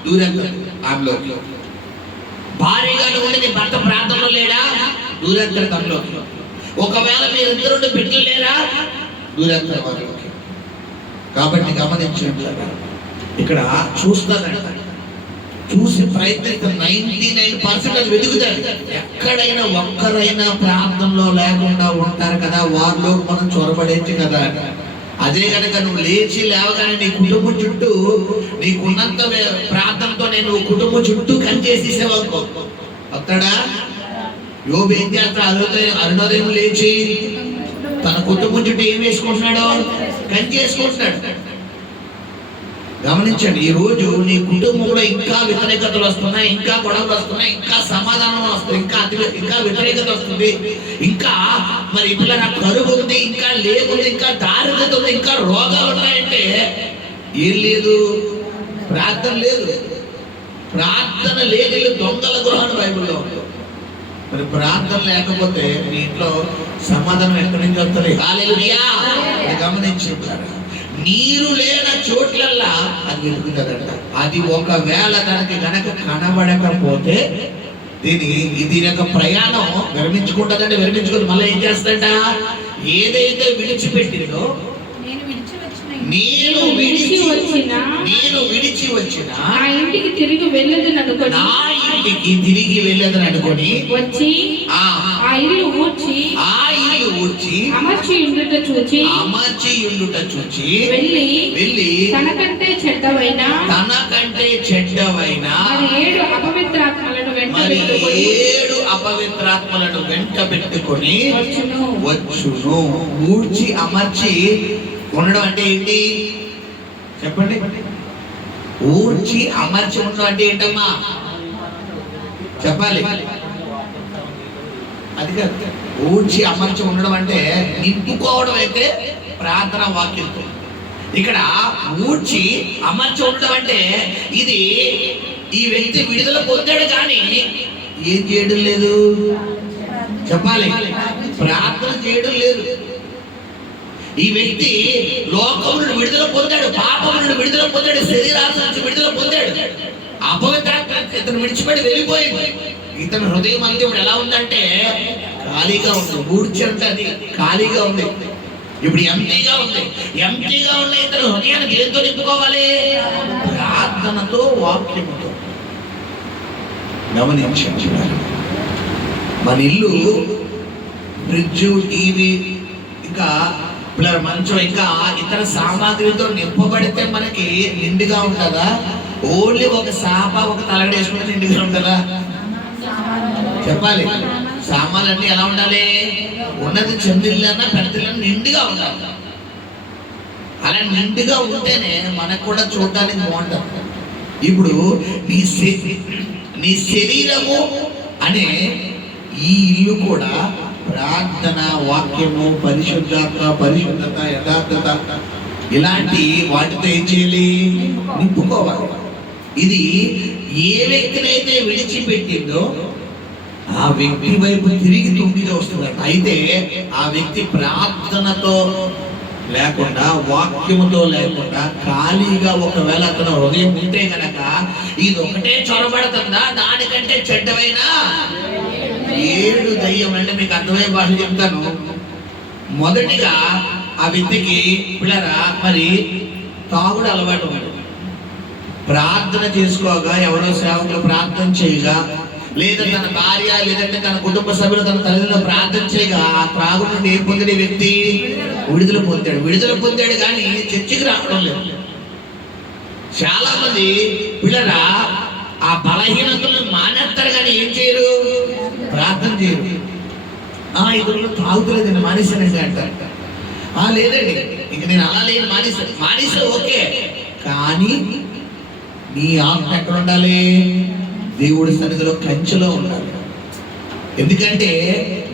దూరంగా ఆమెలో. భార్యగా నువ్వు ఉండి నీ భర్త ప్రార్థనలో లేడా, దూరంగా తనలో. ఒకవేళ మీరిద్దరు బిడ్డలు లేరా, దూరంగా వారిలోకి. కాబట్టి గమనించండి, ఇక్కడ చూస్తానంట, చూసి ప్రయత్నిస్తే 99% అది వెతుకుతారు. ఎక్కడైనా ఒక్కరైనా ప్రార్థనలో లేకుండా ఉంటారు కదా, వారిలో మనం చొరబడేచ్చు కదా. అదే కనుక నువ్వు లేచి లేవగానే నీ కుటుంబం చుట్టూ నీకున్నంత ప్రార్థనతో నేను కుటుంబం చుట్టూ కంచేసేసావనుకో, వస్తాడా? యోబు ఏం చేస్తాడు? అరుణోదయం లేచి తన కుటుంబం చుట్టూ ఏం వేసుకుంటున్నాడు? కంచి వేసుకుంటున్నాడు. గమనించండి, ఈ రోజు నీ కుటుంబంలో ఇంకా వ్యతిరేకతలు వస్తున్నాయి, ఇంకా గొడవలు వస్తున్నాయి, ఇంకా సమాధానం వస్తుంది, ఇంకా వ్యతిరేకత వస్తుంది, ఇంకా మరి పిల్లల కరువు ఉంది, ఇంకా లేకుంది, ఇంకా దారిద్రత ఉంది, ఇంకా రోగాలు ఉన్నాయంటే ఏం లేదు? ప్రార్థన లేదు. ప్రార్థన లేని దొంగల గృహాలు బైబిల్లో ఉంది. మరి ప్రార్థన లేకపోతే మీ ఇంట్లో సమాధానం ఎక్కడి నుంచి వస్తుంది? హల్లెలూయా. గమనించారు, నీరు లేని చోట్లల్లా అది వెతుకుతుందంట. అది ఒకవేళ దానికి గనక కనబడకపోతే దీని యొక్క ప్రయాణం విరమించుకుంటుందంటే విరమించుకుని మళ్ళీ ఏం చేస్తుందంట? ఏదైతే విడిచిపెట్టిందో, నేను విడిచి వచ్చిన నా ఇంటికి తిరిగి వెళ్ళదని అనుకొని వచ్చి ఆ ఇల్లు ఊడ్చి అమర్చి ఉండుట చూచి వెళ్ళి తనకంటే చెడ్డవైన 7 అపవిత్రాత్మలను వెంట పెట్టుకొని వచ్చును. ఊడ్చి అమర్చి ఉండడం అంటే ఏంటి చెప్పండి? ఊడ్చి అమర్చి ఉండడం అంటే ఏంటమ్మా చెప్పాలి? అది కాదు. ఊడ్చి అమర్చి ఉండడం అంటే నింపుకోవడం అయితే ప్రార్థన వాక్యంతో. ఇక్కడ ఊడ్చి అమర్చి ఉండడం అంటే ఇది ఈ వ్యక్తి విడుదల పొందాడు కానీ ఏం చేయడం లేదు చెప్పాలి? ప్రార్థన చేయడం లేదు. ఈ వ్యక్తి లోకం నుండి విడుదల పొందాడు, పాపం నుండి విడుదల పొందాడు, శరీరాశ నుంచి విడుదల పొందాడు, అపవిత్రాత్మ ఇతను విడిచిపెట్టి వెళ్ళిపోయింది. ఇతను హృదయం అంతా ఇప్పుడు ఎలా ఉందంటే ఖాళీగా ఉంది. ఊడ్చి అంటే అది ఖాళీగా ఉంది, ఇప్పుడు ఎంటీగా ఉంది. ఎంటీగా ఉన్న ఇతను హృదయాన్ని దేంతో నింపుకోవాలి? ప్రార్థనతో, వాక్యముతో. గమనించండి, మన ఇల్లు ఫ్రిడ్జ్, టీవీ, ఇంకా పిల్లల మంచం, ఇంకా ఇతర సామాగ్రితో నింపబడితే మనకి నిండుగా ఉంటుందా? ఓన్లీ ఒక సాప, ఒక తలగడ వేసుకుంటే నిండుగా ఉంటుందా చెప్పాలి? సామాన్లన్నీ ఎలా ఉండాలి? ఉన్నది చెందిళ్ళన్నా పెద్దలన్నా నిండుగా ఉండాలి. అలా నిండుగా ఉంటేనే మనకు కూడా చూడడానికి బాగుంటుంది. ఇప్పుడు నీ శరీరము అనే ఈ ఇల్లు కూడా ప్రార్థన, వాక్యము, పరిశుద్ధత, యథార్థత ఇలాంటి వాటితో ఏం చేయాలి? నింపుకోవాలి. ఇది ఏ వ్యక్తినైతే విడిచిపెట్టిందో ఆ వ్యక్తి వైపు తిరిగి తొమ్మిది వస్తుంది. అయితే ఆ వ్యక్తి ప్రార్థనతో లేకుండా, వాక్యముతో లేకుండా ఖాళీగా ఒకవేళ అతను హృదయం ఉంటే కనుక ఇది ఒకటే చొరబడుతుందా? దానికంటే చెడ్డమైన 7 దయ్యం. అంటే మీకు అర్థమయ్యే భాష చెప్తాను. మొదటిగా ఆ వ్యక్తికి పిల్లరా మరి తాగుడు అలవాటు ఉన్నాడు. ప్రార్థన చేసుకోగా, ఎవరో సేవకులు ప్రార్థన చేయగా, లేదా తన భార్య లేదంటే తన కుటుంబ సభ్యులు, తన తల్లిదండ్రులు ప్రార్థన చేయగా ఆ త్రాగుడు నుండి ఏం పొందిన వ్యక్తి విడుదల పొందాడు కానీ చర్చికి రావడం లేదు. చాలా మంది పిల్లరా ఆ బలహీనతలను మానేస్తారు కానీ ఏం చేయరు? ప్రార్థన చేయరు. ఇతరులు తాగుతులేదు, నేను మానేశానండి అంటారు. లేదండి, ఇంక నేను అలా లేని మానేసా ఓకే, కానీ నీ ఆత్మ ఎక్కడ ఉండాలి? దేవుడి సన్నిధిలో, కంచెలో ఉండాలి. ఎందుకంటే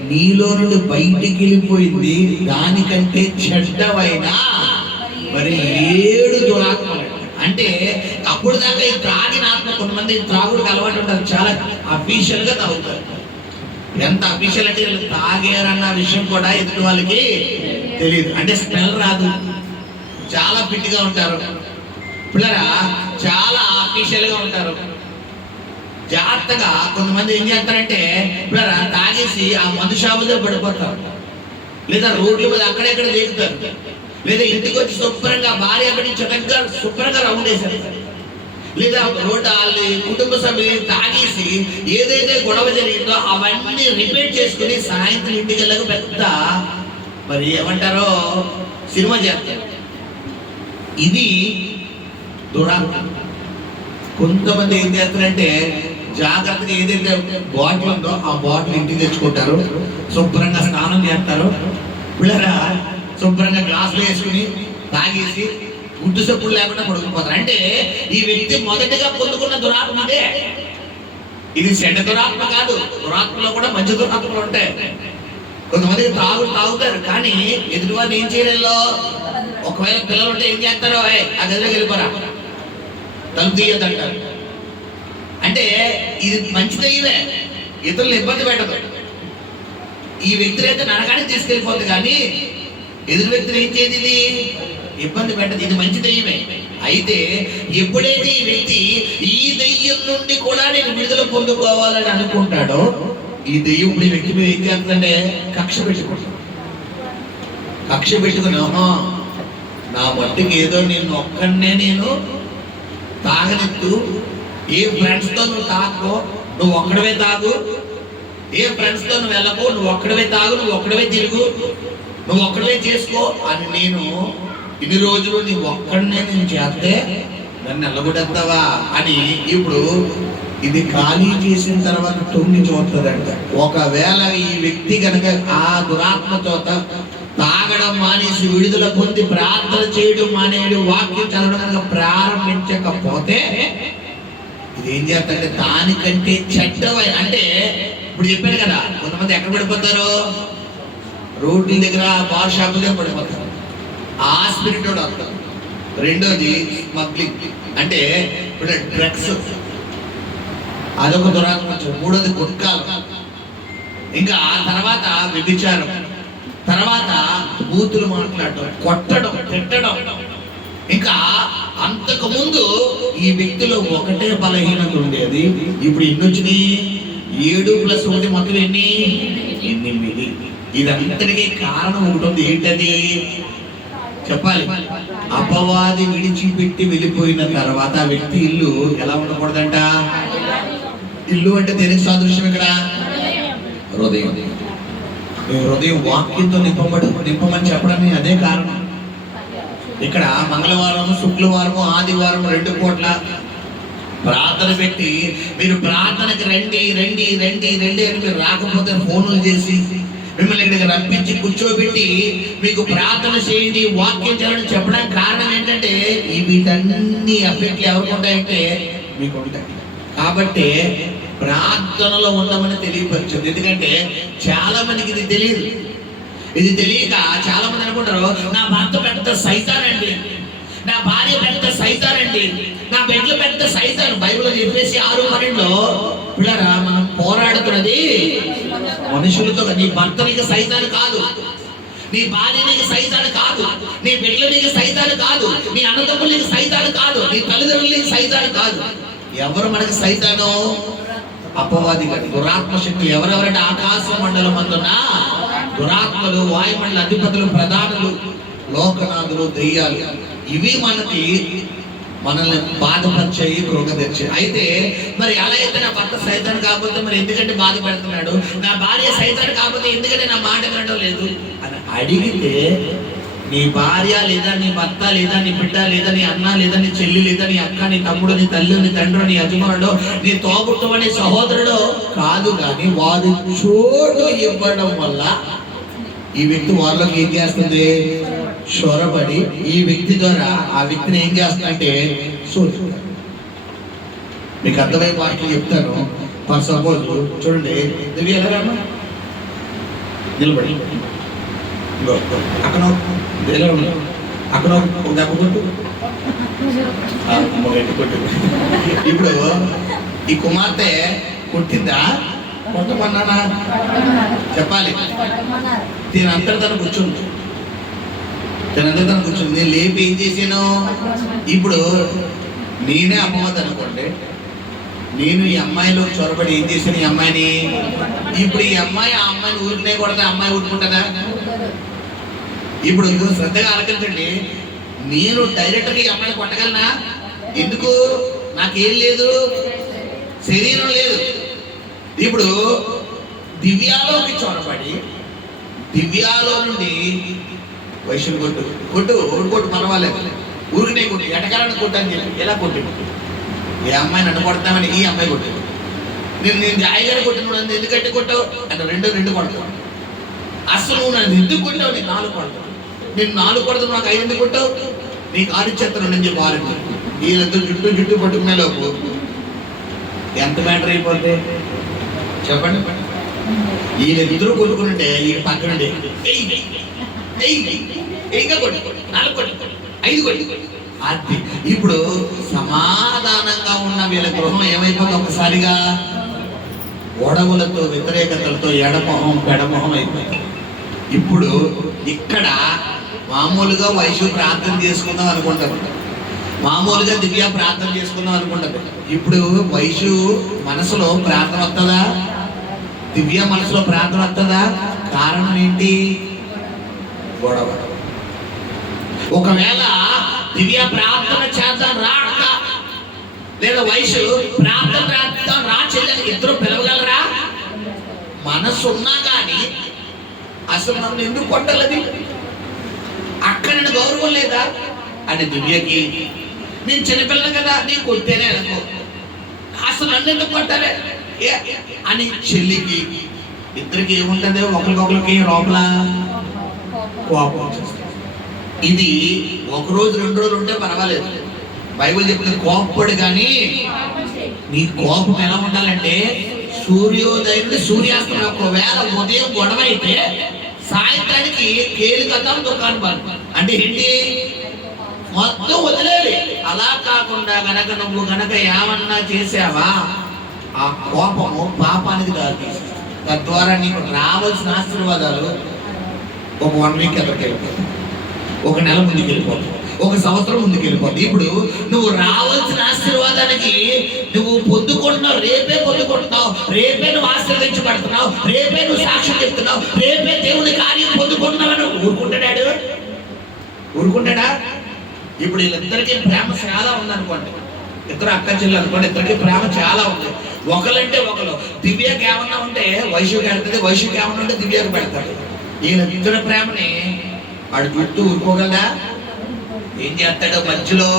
నీలో నుండి బయటికి వెళ్ళిపోయింది దానికంటే చెడ్డవైన మరి 7 దురాత్మలు. అంటే అప్పుడు దాకా ఈ త్రాగిన ఆత్మ, కొంతమంది త్రాగుడికి అలవాటు ఉంటారు, చాలా అఫీషియల్ గా తాగుతారు. ఎంత అఫీషియల్ అంటే వీళ్ళు తాగారన్న విషయం కూడా ఎదుటి వాళ్ళకి తెలియదు. అంటే స్మెల్ రాదు, చాలా ఫిట్ గా ఉంటారు పిల్లరా, చాలా అఫీషియల్ గా ఉంటారు. జాగ్రత్తగా కొంతమంది ఏం చేస్తారంటే పిల్లరా తాగేసి ఆ మందు షాపులో పడిపోతారు, లేదా రోడ్ల మీద అక్కడెక్కడ దిగుతారు, లేదా ఇంటికి వచ్చి శుభ్రంగా భార్య చక్కగా శుభ్రంగా రౌండ్ వేశారు, లేదా రోడ్డు వాళ్ళ కుటుంబ సభ్యులు తాగేసి ఏదైతే గొడవ జరిగిందో అవన్నీ రిపీట్ చేసుకుని సాయంత్రం ఇంటికి వెళ్ళక పెద్ద మరి ఏమంటారో సినిమా చేస్తారు. ఇది దురాత్మ. కొంతమంది ఏం చేస్తారంటే జాగ్రత్తగా ఏదైతే బాటిల్ ఉందో ఆ బాటిల్ ఇంటికి తెచ్చుకుంటారు, శుభ్రంగా స్నానం చేస్తారు, పిల్లరా శుభ్రంగా గ్లాసులు వేసుకుని తాగేసి గుడ్డు సొప్పులు లేకుండా పడుకుపోతారు. అంటే ఈ వ్యక్తి మొదటిగా పొందుకున్న దురాత్మ ఇదే. ఇది చెడ్డ దురాత్మ కాదు, దురాత్మలో కూడా మంచి దురాత్మలు ఉంటాయి. కొంతమంది తాగుతారు కానీ ఎదుటివాడిని ఏం చేయలేలో. ఒకవేళ పిల్లలు ఉంటే ఏం చేస్తారో, ఆ గదిలోకి వెళ్ళిపోరా, తలుపు తీయద్దంటారు. అంటే ఇది మంచిదే, ఇవే ఇతరులను ఇబ్బంది పెట్టదు. ఈ వ్యక్తిని అయితే నరకానికి తీసుకెళ్ళిపోతుంది కానీ ఎదురు వ్యక్తిని ఏం చేయదు, ఇది ఇబ్బంది పెట్టదు. ఇది మంచి దెయ్యమే. అయితే ఎప్పుడైతే ఈ వ్యక్తి ఈ దెయ్యం నుండి కూడా నేను విడుదల పొందుకోవాలని అనుకుంటాడో, ఈ దెయ్యం ఇప్పుడు ఈ వ్యక్తి మీద ఏం చేస్తుందంటే కక్ష పెట్టుకుంటాడు. కక్ష పెట్టుకుని నా మట్టికి ఏదో నేను ఒక్కడనే నేను తాగనెత్తు, ఏ ఫ్రెండ్స్తో నువ్వు తాకో, నువ్వు ఒక్కడవే తాగు, ఏ ఫ్రెండ్స్తో నువ్వు వెళ్ళకు, నువ్వు ఒక్కడవే తాగు, నువ్వు ఒక్కడవే తిరుగు, నువ్వు ఒక్కడవే చేసుకో అని నేను ఇన్ని రోజులు నీ ఒక్కడనే నేను చేస్తే నన్ను ఎల్లగొడేస్తావా అని ఇప్పుడు ఇది ఖాళీ చేసిన తర్వాత తొంగి చూస్తుందంట. ఒకవేళ ఈ వ్యక్తి కనుక ఆ దురాత్మ చోత తాగడం మానేసి విడుదల పొంది ప్రార్థన చేయడం మానేడు, వాక్యం చదవడం కనుక ప్రారంభించకపోతే ఇది ఏం చేస్తారంటే దానికంటే చెడ్డవై. అంటే ఇప్పుడు చెప్పాను కదా, కొంతమంది ఎక్కడ పడిపోతారు, రోడ్ల దగ్గర బార్ షాపుల దగ్గర పడిపోతారు, ఆ స్పిరిట్ కూడా వస్తారు. రెండోది స్మగ్లింగ్, అంటే ఇప్పుడు డ్రగ్స్, అదొక దురాత్మ. మూడోది గుట్కాలు, ఇంకా తర్వాత వ్యభిచారం, తర్వాత బూతులు మాట్లాడటం, కొట్టడం, తిట్టడం. ఇంకా అంతకు ముందు ఈ వ్యక్తిలో ఒకటే బలహీనత ఉండేది, ఇప్పుడు ఎన్ని వచ్చినాయి, 7+1 మొత్తం ఎన్ని, 8. ఇదంతటికీ కారణం ఒకటి ఉంది. ఏంటది చెప్పాలి. అపవాది విడిచిపెట్టి వెళ్ళిపోయిన తర్వాత ఆ వ్యక్తి ఇల్లు ఎలా ఉండకూడదంట. ఇల్లు అంటే దేనికి సాదృశ్యం ఇక్కడ, హృదయం. హృదయం వాక్యంతో నింపమని చెప్పడానికి అదే కారణం. ఇక్కడ మంగళవారం, శుక్రవారం, ఆదివారం 2 పూట్ల ప్రార్థన పెట్టి మీరు ప్రార్థనకి రండి రండి రండి రండి అని మీరు రాకపోతే ఫోన్లు చేసి మిమ్మల్ని ఇక్కడికి రప్పించి కూర్చోబెట్టి మీకు ప్రార్థన చేయండి, వాక్యం చేయాలని చెప్పడానికి కారణం ఏంటంటే వీటన్ని ఎఫెక్ట్లు ఎవరికి ఉంటాయంటే మీకు ఉంటాయి. కాబట్టి ప్రార్థనలో ఉండమని తెలియపరచదు. ఎందుకంటే చాలా మందికి ఇది తెలియదు. ఇది తెలియక చాలా మంది అనుకుంటారు, నా భర్త పెద్ద సైతానండి, నా భార్య పెద్ద సైతానండి, నా బిడ్డలు పెద్ద సైతాను. బైబిల్లో చెప్పేసి 6:12 పిల్లరా మనం పోరాడుతున్నది మనుషులతో. నీ భర్త నీకు సైతాను కాదు, నీ భార్య నీకు సైతాను కాదు, నీ బిడ్డలు నీకు సైతాను కాదు, నీ అన్నదమ్ములు నీకు సైతాను కాదు, నీ తల్లిదండ్రులు నీకు సైతాను కాదు. ఎవరు మనకి సైతాను? అపవాది గారు, దురాత్మ శక్తులు. ఎవరెవరంటే ఆకాశ మండలం అందున్న దురాత్మలు, వాయుమండల అధిపతులు, ప్రధానులు, లోకనాథులు, దెయ్యాలు. ఇవి మనల్ని బాధపరిచాయి, కృంగదీర్చాయి. అయితే మరి ఎలా అయితే నా భర్త సైతాను కాకపోతే మరి ఎందుకంటే బాధ పెడుతున్నాడు, నా భార్య సైతాను కాకపోతే ఎందుకంటే నా మాట వినడం లేదు అని అడిగితే, నీ భార్య లేదా నీ భర్త లేదా నీ బిడ్డ లేదా నీ అన్న లేదా నీ చెల్లి లేదా నీ అక్క, నీ తమ్ముడు, నీ తల్లి, నీ తండ్రి, నీ యజమానుడు, నీ తోబుట్టువ, నీ సహోదరుడు కాదు. కానీ వారి చోటు ఇవ్వడం వల్ల ఈ వ్యక్తి వాళ్ళకి ఏం చేస్తుంది, చొరబడి ఈ వ్యక్తి ద్వారా ఆ వ్యక్తిని ఏం చేస్తుందంటే సోచుతారు. మీకు అర్థమయ్యే మాటలు చెప్తాను. ఫర్ సపోజ్ చూడండి, దివ్య ఎలా రామా నిలబడి అక్కడ అక్కడ ఒక దెబ్బ కొట్టు, కొట్టు. ఇప్పుడు ఈ కుమార్తె కొట్టిందా, కొట్టమన్నానా చెప్పాలి. దీనంతా తను కూర్చుంది, నేను లేపి ఏం చేసాను. ఇప్పుడు నేనే అమ్మవద్దు అనుకోండి, నేను ఈ అమ్మాయిలో చొరబడి ఏం చేశాను ఈ అమ్మాయిని. ఇప్పుడు ఈ అమ్మాయి ఆ అమ్మాయిని ఊరికనే కొడతా, అమ్మాయి ఊరుకుంటుందా? ఇప్పుడు శ్రద్ధగా ఆలోచించండి. నేను డైరెక్ట్గా ఈ అమ్మాయిని కొట్టగలనా? ఎందుకు? నాకేం లేదు, శరీరం లేదు. ఇప్పుడు దివ్యాలోకి చొరబడి దివ్యాలో నుండి వైశ్యులు కొట్టు కొట్టు కొట్టు పర్వాలేదు, ఊరికనే కొట్టు, ఎటకాలని కొట్టు అని చెప్పి ఎలా కొట్టి ఏ అమ్మాయిని అడ్డపడతామని ఈ అమ్మాయి కొట్టు. నేను జాయిగానే కొట్టిన నన్ను ఎందుకంటే కొట్టావు అంటే రెండు కొడతావు. అసలు నువ్వు నన్ను ఎందుకు కొట్టావు? నేను 4 కొడతావు. నేను 4 కొడతావు, నాకు 5 ఎందుకు కొట్టావు? నీకు 6 ఇచ్చేస్తాను అని చెప్పి 6. వీళ్ళందరూ జుట్టు పట్టుకునే లోపు ఎంత మ్యాటర్ అయిపోతే చెప్పండి. వీళ్ళిద్దరూ కొట్టుకుంటే ఈ పక్కనుండి ఇంకా కొట్టు, 4 కొట్టు, 5 కొట్టు. అది ఇప్పుడు సమాధానంగా ఉన్న వీళ్ళ గృహం ఏమైపోతుంది? ఒకసారిగా గొడవలతో, వ్యతిరేకతలతో ఎడమొహం పెడమొహం అయిపోయింది. ఇప్పుడు ఇక్కడ మామూలుగా వైశ్యు ప్రార్థన చేసుకుందాం అనుకుంటారు, మామూలుగా దివ్య ప్రార్థన చేసుకుందాం అనుకుంటారు. ఇప్పుడు వైశ్యు మనసులో ప్రార్థన వస్తుందా? దివ్య మనసులో ప్రార్థన వస్తుందా? కారణం ఏంటి? గొడవ. ఒకవేళ దివ్య ప్రార్థన చేద్దాం రాక, లేదా వైశ్యు ప్రార్థన చేద్దాం రా చెల్లెని ఇద్దరు పిలవగలరా? మనసు ఉన్నా కానీ అసలు నన్ను ఎందుకు కొట్టాలని, అక్కడ గౌరవం లేదా అని దివ్యకి, నేను చిన్నపిల్ల కదా నేను కొట్టేనే అనుకో, అసలు నన్ను ఎందుకు కొట్టాలి అని చెల్లికి, ఇద్దరికి ఏముంటుంది? ఒకరికొకరికి లోపల కోపం. ఇది 1 రోజు 2 రోజులు ఉంటే పర్వాలేదు. బైబిల్ చెప్తుంది కోపపడు, కానీ నీ కోపం ఎలా ఉండాలంటే సూర్యోదయం నుండి సూర్యాస్తమయం. ఒకవేళ ఉదయం గొడవ అయితే సాయంత్రానికి కేలు కథం దుకాణం బంద్. అంటే ఏంటి? మొత్తం వదిలేది. అలా కాకుండా గనక నువ్వు గనక ఏమన్నా చేసావా, ఆ కోపము పాపానికి దారితీస్తుంది. తద్వారా నీకు రావాల్సిన ఆశీర్వాదాలు ఒక 1 వీక్ ఎక్కడికి వెళ్ళిపోతుంది, 1 నెల ముందుకు వెళ్ళిపోతుంది, 1 సంవత్సరం ముందుకు వెళ్ళిపోతుంది. ఇప్పుడు నువ్వు రావాల్సిన ఆశీర్వాదానికి నువ్వు పొందుకుంటున్నావు, రేపే పొందుకుంటున్నావు, రేపే నువ్వు ఆశీర్వదించబడుతున్నావు, రేపే నువ్వు సాక్ష్యం చెప్తున్నావు, రేపే దేవుని కార్యం పొందుకుంటున్నావు. ఊరుకుంటాడా? ఇప్పుడు వీళ్ళిద్దరికీ ప్రేమ చాలా ఉందనుకోండి, ఇద్దరు అక్క చెల్లి అనుకోండి, ఇద్దరికి ప్రేమ చాలా ఉంది. ఒకరంటే ఒకరు. దివ్యకి ఏమన్నా ఉంటే వైశ్యుకి పెడుతుంది, వైశ్యుకి ఏమన్నా ఉంటే దివ్యకి పెడతాడు. వీళ్ళిద్దరి ప్రేమని వాడు చుట్టూ ఊరుకోగలదా? ఏం చేస్తాడో మధ్యలో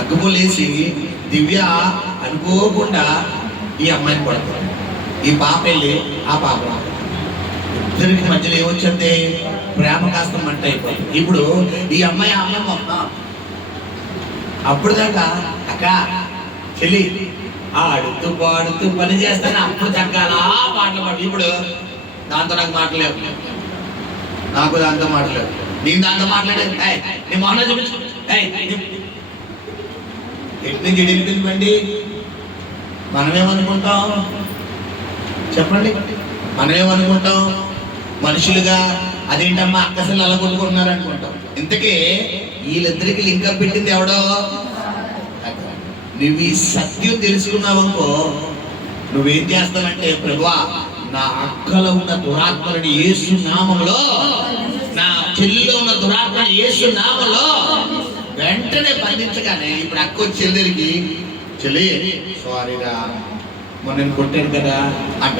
అగ్గుమూలేసి దివ్య అనుకోకుండా ఈ అమ్మాయిని పడతాడు. ఈ పాప వెళ్ళి ఆ పాప, ఇద్దరికి మధ్యలో ఏమొచ్చింది? ప్రేమ కాస్త మంట అయిపోతుంది. ఇప్పుడు ఈ అమ్మాయి అప్పుడు దాకా అక్క చెల్లి ఆడుతూ పాడుతూ పని చేస్తాను, అప్పుడు తగ్గాలా పాటలు పాడు. ఇప్పుడు దాంతో నాకు మాటలేవు, నాకు దాంతో మాటలేవు, నేను దాంతో మాట్లాడేది నీ మొహన చూపించు. ఎట్ని చెడిపోయిందండి. మనమేమనుకుంటాం చెప్పండి? మనమేమనుకుంటాం మనుషులుగా? అదేంటమ్మా అక్కసలు అలా కొట్టుకుంటున్నారు అనుకుంటాం. ఇంతకే వీళ్ళిద్దరికి లింకప్ పెట్టింది ఎవడో? నువ్వు ఈ సత్యం తెలుసుకున్నావనుకో, నువ్వేం చేస్తావంటే, ప్రభువా నా అక్కలో ఉన్న దురాత్మలని యేసు నామములో, నా చెల్లిలో ఉన్న దురాత్మని యేసు నామములో వెంటనే బంధించగానే, ఇప్పుడు అక్క వచ్చి చెల్లికి, చెల్లి సారీరా మొన్న నేను కొట్టాను కదా అంట.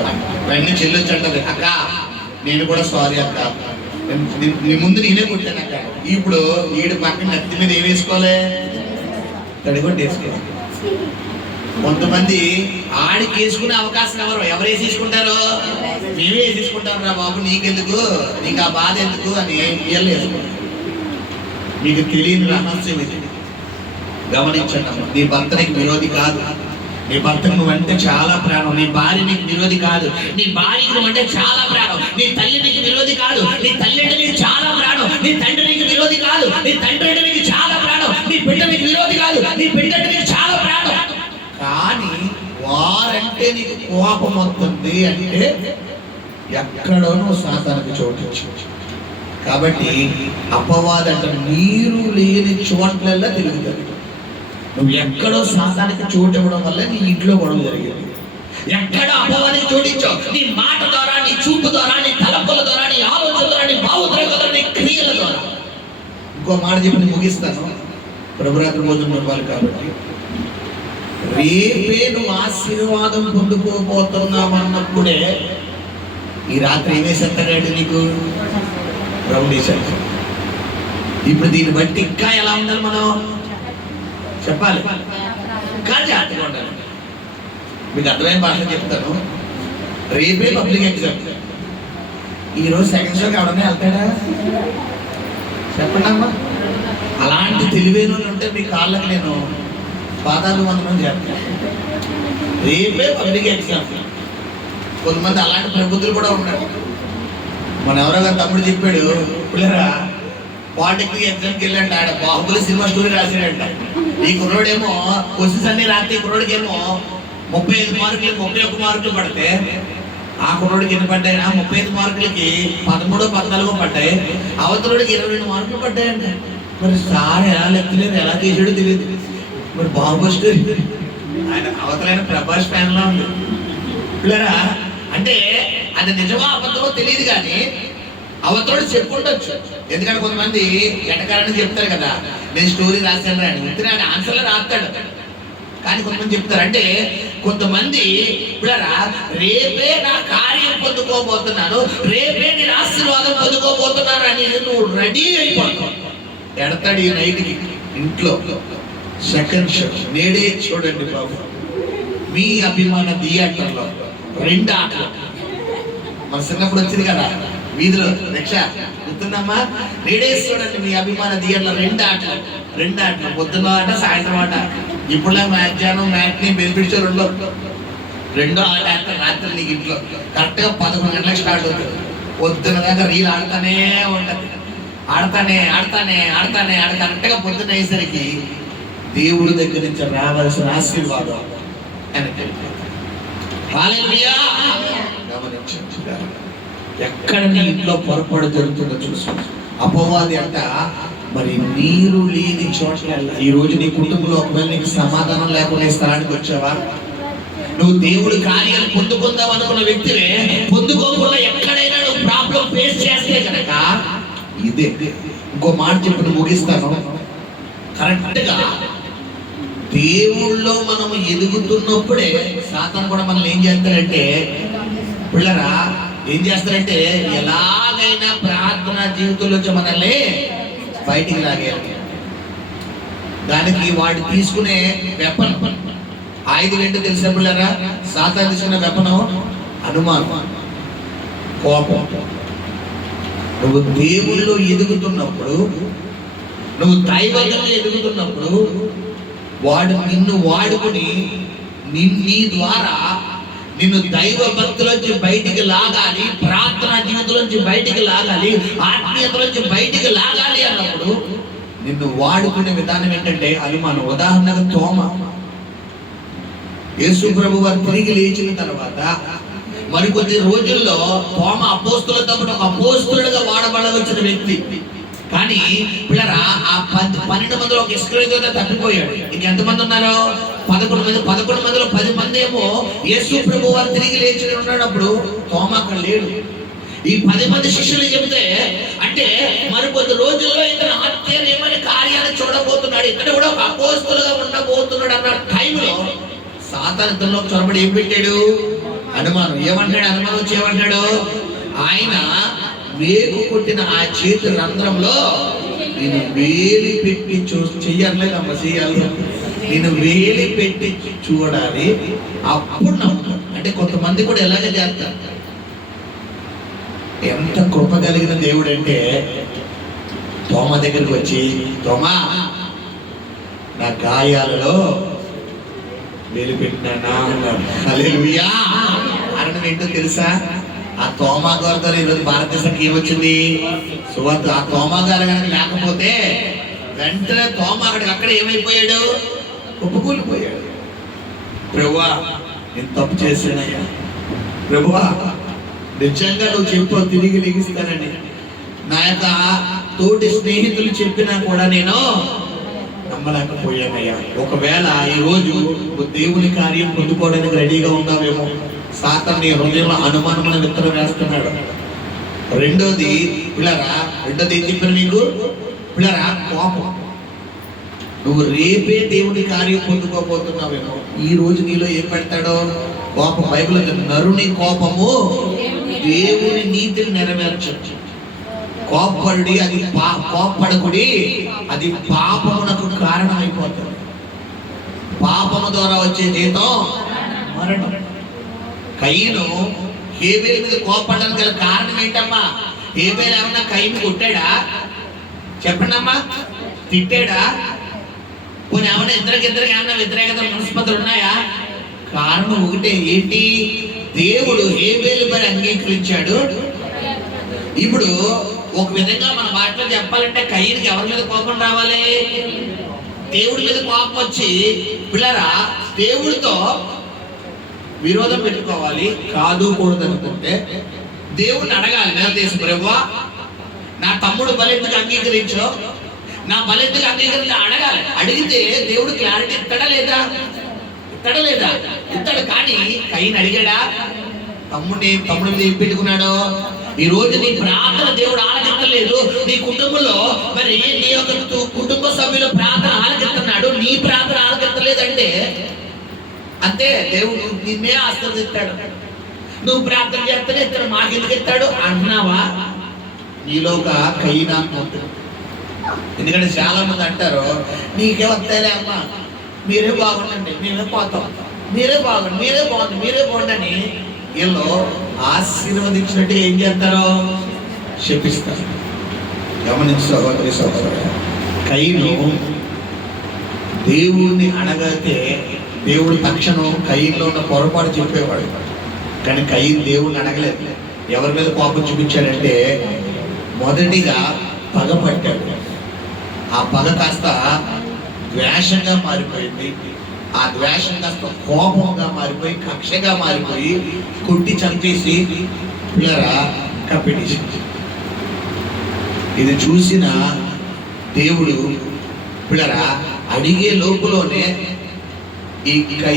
వెంటనే చెల్లి వచ్చి అంటది, అక్క నేను కూడా సారీ అక్క, నీ ముందు నేనే కొట్టాను అక్క. ఇప్పుడు ఈడు పక్కన నెత్తి మీద ఏం వేసుకోవాలి? తడిగొట్టి వేసుకోవాలి. కొంతమంది ఆడికి వేసుకునే అవకాశం ఎవరు వేసేసుకుంటారో? మేమే వేసేసుకుంటాం రా బాబు, నీకెందుకు, నీకు ఆ బాధ ఎందుకు అని వీళ్ళు వేసుకుంటారు. మీకు తెలియని రహస్యం ఇది, గమనించండి. నీ భర్త నీకు విరోధి కాదు, నీ భర్తకు నువ్వంటే చాలా ప్రాణం. నీ భార్య నీకు విరోధి కాదు, నీ భార్యకి నువ్వంటే చాలా ప్రాణం. నీ తల్లి నీకు విరోధి కాదు, నీ తల్లి అంటే నీకు చాలా ప్రాణం. నీ తండ్రి నీకు విరోధి కాదు, నీ తండ్రి అంటే నీకు చాలా ప్రాణం. నీ బిడ్డ నీకు విరోధి కాదు, నీ బిడ్డ అంటే నీకు చాలా ప్రాణం. కానీ వారంటే నీకు కోపం వస్తుంది అంటే ఎక్కడో నువ్వు సాతానికి చోటించు. కాబట్టి అపవాదంట నీరు లేని చోట్లల్లా తిరుగుతుంది. నువ్వు ఎక్కడో సాతానికి చోటు ఇవ్వడం వల్ల నీ ఇంట్లో గొడవ జరిగింది. ఎక్కడ అపవాదానికి చోటించావు? నీ మాట ద్వారా, నీ చూపు ద్వారా, నీ తలపుల ద్వారా, నీ ఆలోచన ద్వారా, నీ భావోద్రేకాల ద్వారా, నీ క్రియల ద్వారా. ఇంకో మాట చెప్పి ముగిస్తాను. ప్రభురాత్రి భోజనం ఇవ్వాలి కాబట్టి రేపే నువ్వు ఆశీర్వాదం పొందుకోబోతున్నావు అన్నప్పుడే ఈ రాత్రి ఏమేసేస్తాడంటే నీకు రౌండ్ వేసాడు. ఇప్పుడు దీన్ని బట్టి ఇంకా ఎలా ఉండాలి మనం? చెప్పాలి, కానీ జాగ్రత్తగా ఉండాలి. మీకు అర్థమైన భాష చెప్తాను. రేపే పబ్లిక్ ఎగ్జామ్. ఈరోజు సెకండ్ షోకి ఎవడన్నా వెళ్తాడా? చెప్పండి అమ్మా. అలాంటి తెలివైన వాళ్ళు ఉంటే మీ కాళ్ళకి నేను పాదాలు వందనం చేస్తాను. రేపే పబ్లిక్ ఎగ్జామ్. కొంతమంది అలాంటి ప్రబుద్ధులు కూడా ఉన్నారు. మన ఎవరో గారు తమ్ముడు చెప్పాడు, పిల్లరా పాలిటెక్నిక్ ఎగ్జామ్కి వెళ్ళండి, ఆడ బాహుబలి సినిమా స్టోరీ రాసాడంట. ఈ కుర్రోడేమో క్వశ్చన్స్ అన్ని రాస్తే ఈ కుర్రోడికేమో 35 మార్కులు 31 మార్కులు పడితే ఆ కుర్రోడికి ఎన్ని పడ్డాయి? 35 మార్కులకి 13 14 పడ్డాయి. అవతలోడికి 22 మార్కులు పడ్డాయంట. మరి సార్ ఎలా లెక్కలేదు, ఎలా చేసాడో తెలియదు. మరి బాహుబలి స్టోరీ ఆయన అవతలైన ప్రభాస్ ఫ్యాన్ లా ఉంది పిల్లరా. అంటే అది నిజమా అబద్ధమో తెలియదు, కానీ అవతలోడు చెప్పుండొచ్చు. ఎందుకంటే కొంతమంది ఎటకాలని చెప్తారు కదా, నేను స్టోరీ రాశాను అని. ఇంతనే ఆన్సర్లో రాస్తాడు, కానీ కొంతమంది చెప్తారు. అంటే కొంతమంది పిల్లరా, రేపే నా కార్యం పొందుకోబోతున్నాను, రేపే నేను ఆశీర్వాదం పొందుకోబోతున్నాను అని నువ్వు రెడీ అయిపోతావు. ఎడతాడు ఈ నైట్కి ఇంట్లో సెకండ్ షో. నేడే చూడండి బాబు, మీ అభిమాన థియేటర్లో 2 ఆటలు. మన చిన్నప్పుడు వచ్చింది కదా వీధిలో రక్ష, గుర్తుందమ్మా? నేడే చూడండి మీ అభిమాన థియేటర్లో 2 ఆటలు. పొద్దున్న ఆట, సాయంత్రం ఆట. ఇప్పుడు మధ్యాహ్నం మ్యాట్ని బెనిఫిట్స్ రెండో ఆట ఆడతారు రాత్రి నీకు ఇంట్లో. కరెక్ట్గా 11 గంటలకు స్టార్ట్ అవుతుంది. పొద్దున దాకా రీల్ ఆడుతానే ఉంటుంది. ఆడతానే కరెక్ట్గా పొద్దున్న అయ్యేసరికి దేవుడి దగ్గర నుంచి రావాల్సిన ఆశీర్వాదం ఎక్కడ నీ ఇంట్లో పొరపాటు జరుగుతుందో చూసు. అపవాది అంట మరి నీరు లేని చోట్ల. ఈ రోజు నీ కుటుంబంలో ఒకవేళ నీకు సమాధానం లేకుండా ఈ స్థలానికి వచ్చావా? నువ్వు దేవుడి కార్యాలు పొందుకుందాం అనుకున్న వ్యక్తివే పొందుకోకుండా ఎక్కడైనా నువ్వు ప్రాబ్లం ఫేస్ చేస్తే కనుక ఇదే. ఇంకో మాట చెప్పి ముగిస్తాను. కరెక్ట్గా దేవుళ్ళో మనము ఎదుగుతున్నప్పుడే సాతాను కూడా మనల్ని ఏం చేస్తారంటే పిల్లరా, ఏం చేస్తారంటే ఎలాగైనా ప్రార్థన జీవితంలో మనల్ని బయటికి లాగేయాలి. దానికి వాడు తీసుకునే వెపన్ ఆయుధం ఏంటో తెలిసిన పిల్లరా, సాతాను తీసుకునే వెపను అనుమానం, కోపం. నువ్వు దేవుళ్ళో ఎదుగుతున్నప్పుడు, నువ్వు దైవంలో ఎదుగుతున్నప్పుడు వాడు నిన్ను వాడుకుని నీ ద్వారా నిన్ను దైవ భక్తులోంచి బయటికి లాగాలి, ప్రార్థనా జీవితంలోంచి బయటికి లాగాలి, ఆత్మీయతలోంచి బయటికి లాగాలి అన్నప్పుడు నిన్ను వాడుకునే విధానం ఏంటంటే అనుమానం. ఉదాహరణకు తోమ, యేసు ప్రభు వారు తిరిగి లేచిన తర్వాత మరికొద్ది రోజుల్లో తోమ అపోస్తులతో పాటు ఒక అపోస్తులుగా వాడబడవలసిన వ్యక్తి. కానీ పిల్లరా, ఆ 12 మందిలో ఒక ఇస్కరియోతు తప్పిపోయాడు. ఇంక ఎంతమంది ఉన్నారు? 11 మంది. 11 మందిలో 10 మంది ఏమో యేసు ప్రభు వారు తిరిగి లేచి ఉన్నప్పుడు తోమ అక్కడ లేడు. ఈ 10 మంది శిష్యులు చెబితే, అంటే మరికొద్ది రోజుల్లో ఇతను ఆశ్చర్యమైన కార్యాలు చూడబోతున్నాడు, ఇతను కూడా ఒక అపోస్తులుగా ఉండబోతున్నాడు అన్న టైంలో సాతాను ఇతనిలో చొరబడి ఏం పెట్టాడు? అనుమానం. ఏమంటాడు? అనుమానం వచ్చి ఏమంటాడు? ఆయన వేగు కొట్టిన ఆ చేతి రంధ్రంలో నేను వేలి పెట్టి చెయ్యాలేదమ్మా, చెయ్యాలి. నేను వేలి పెట్టి చూడాలి, అప్పుడు నమ్ము. అంటే కొంతమంది కూడా ఎలాగ చేస్తారు. ఎంత కృప కలిగిన దేవుడు అంటే తోమ దగ్గరికి వచ్చి, తోమా నా గాయాలలో వేలు పెట్టినా అన్నాడు. హల్లెలూయా. కారణం ఏంటో తెలుసా? ఆ తోమా గారి ద్వారా ఈరోజు భారతదేశానికి ఏమొచ్చింది? సువార్త. ఆ తోమా గారు కనుక లేకపోతే వెంటనే తోమ అక్కడ ఏమైపోయాడు? ఒప్పుకోలిపోయాడు. ప్రభువా నేను తప్పు చేశానయ్యా, ప్రభువా నిజంగా నువ్వు చెప్పు తిరిగి లెగిస్తానని నా యొక్క తోటి స్నేహితులు చెప్పినా కూడా నేను నమ్మలేకపోయానయ్యా. ఒకవేళ ఈరోజు దేవుని కార్యం పొందుకోవడానికి రెడీగా ఉన్నావేమో, సాతాను నీ హృదయంలో అనుమానమైన విత్తనం వేస్తున్నాడు. రెండోది పిల్లరా, రెండోది ఏం చెప్పాను మీకు పిల్లరా? కోపం. నువ్వు రేపే దేవుని కార్యం పొందుకోబోతున్నావేమో, ఈ రోజు నీలో ఏం పెడతాడో? కోపం. బైబిల్ నరుని కోపము దేవుని నీతిని నెరవేర్చచ్చు. కోప్పడి అది కోప్పడకుడి, అది పాపమునకు కారణమైపోతుంది. పాపము ద్వారా వచ్చే జీతం మరణం. కయ్యను హేబేలు మీద కోపడడానికి గల కారణం ఏంటమ్మా? హేబేలు ఏమన్నా కయ్యను కొట్టాడా? చెప్పండి అమ్మా, తిట్టాడా? పోనీ ఏమన్నా ఇద్దరికి ఏమన్నా వ్యతిరేకత మనస్పతులు ఉన్నాయా? కారణం ఒకటే, ఏంటి? దేవుడు హేబేలు మరి అంగీకరించాడు. ఇప్పుడు ఒక విధంగా మన మాటలో చెప్పాలంటే కయ్యనికి ఎవరి మీద కోపం రావాలి? దేవుడి మీద కోపం వచ్చి పిల్లరా దేవుడితో విరోధం పెట్టుకోవాలి కాదు కూడదు అనుకుంటే దేవుడిని అడగాలి. నిలదీసి, ప్రభువా నా తమ్ముడు బలెందుకు అంగీకరించో, నా బలెందుకు అంగీకరించి అడగాలి. అడిగితే దేవుడు క్లారిటీ ఇస్తాడా లేదా? ఇస్తాడు. కానీ కయ్యను అడిగాడా? తమ్ముడి మీద ఏం పెట్టుకున్నాడు? ఈ రోజు నీ ప్రార్థన దేవుడు ఆలకించలేదు. నీ కుటుంబంలో మరి నీ యొక్క కుటుంబ సభ్యుల ప్రార్థన ఆలకిస్తున్నాడు, నీ ప్రార్థన ఆలకించలేదంటే అంతే, దేవుడు నిన్నే ఆశీర్వదిస్తాడు. నువ్వు ప్రార్థన చేస్తేనే ఇతను మాకెందుకు ఇస్తాడు అంటున్నావా? నీలో ఒక కయ్యనాత్మ ఉంటుంది. ఎందుకంటే చాలా మంది అంటారు, నీకే వస్తాయిలే అమ్మా, మీరే బాగుండండి, మేమే పోతాం, మీరే బాగుండి అని వీళ్ళు ఆశీర్వదించినట్టు ఏం చేస్తారో శపిస్తారు. గమనించు సహోదరి సహోదరుడు, కయ్యను దేవుణ్ణి అడగతే దేవుడు తక్షణం కయ్యలో ఉన్న పొరపాటు చెప్పేవాడు. కానీ కయ్యను దేవుణ్ణి అడగలేదు. ఎవరి మీద కోపం చూపించాడంటే మొదటిగా పగ పట్టాడు. ఆ పగ కాస్త ద్వేషంగా మారిపోయింది. ఆ ద్వేషం కాస్త కోపంగా మారిపోయి కక్షగా మారిపోయి కొట్టి చంపేసి పిల్లరా కప్పెట్టేసి. ఇది చూసిన దేవుడు పిల్లరా అడిగే లోపులోనే ఈ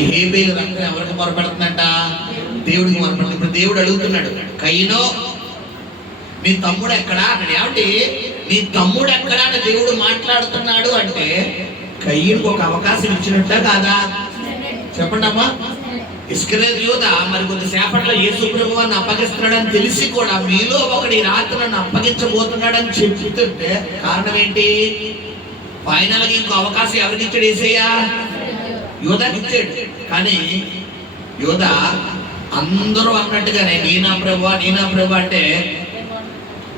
హేబేలు రక్తం ఎవరికి మొరపెడుతుందంట? దేవుడికి మొరపెడుతుంది. ఇప్పుడు దేవుడు అడుగుతున్నాడు, కయ్యనో నీ తమ్ముడు ఎక్కడా అన్నాడు. ఏమంటే నీ తమ్ముడు ఎక్కడా అని దేవుడు మాట్లాడుతున్నాడు అంటే కయ్యనుకు ఒక అవకాశం ఇచ్చినట్ట కాదా? చెప్పండి అమ్మా. ఇస్కరేతు యూదా మరి కొద్దిసేపట్లో యేసు ప్రభువుని అప్పగిస్తున్నాడని తెలిసి కూడా మీలో ఒకటి రాత్రి నన్ను అప్పగించబోతున్నాడని చెప్తుంటే కారణం ఏంటి? ఫైనల్ గా ఇంకో అవకాశం ఎవరికి ఇచ్చాడు? యేసయ్య యూదాకి ఇచ్చాడు. కానీ యూదా అందరూ అన్నట్టుగానే నీనా ప్రభు అంటే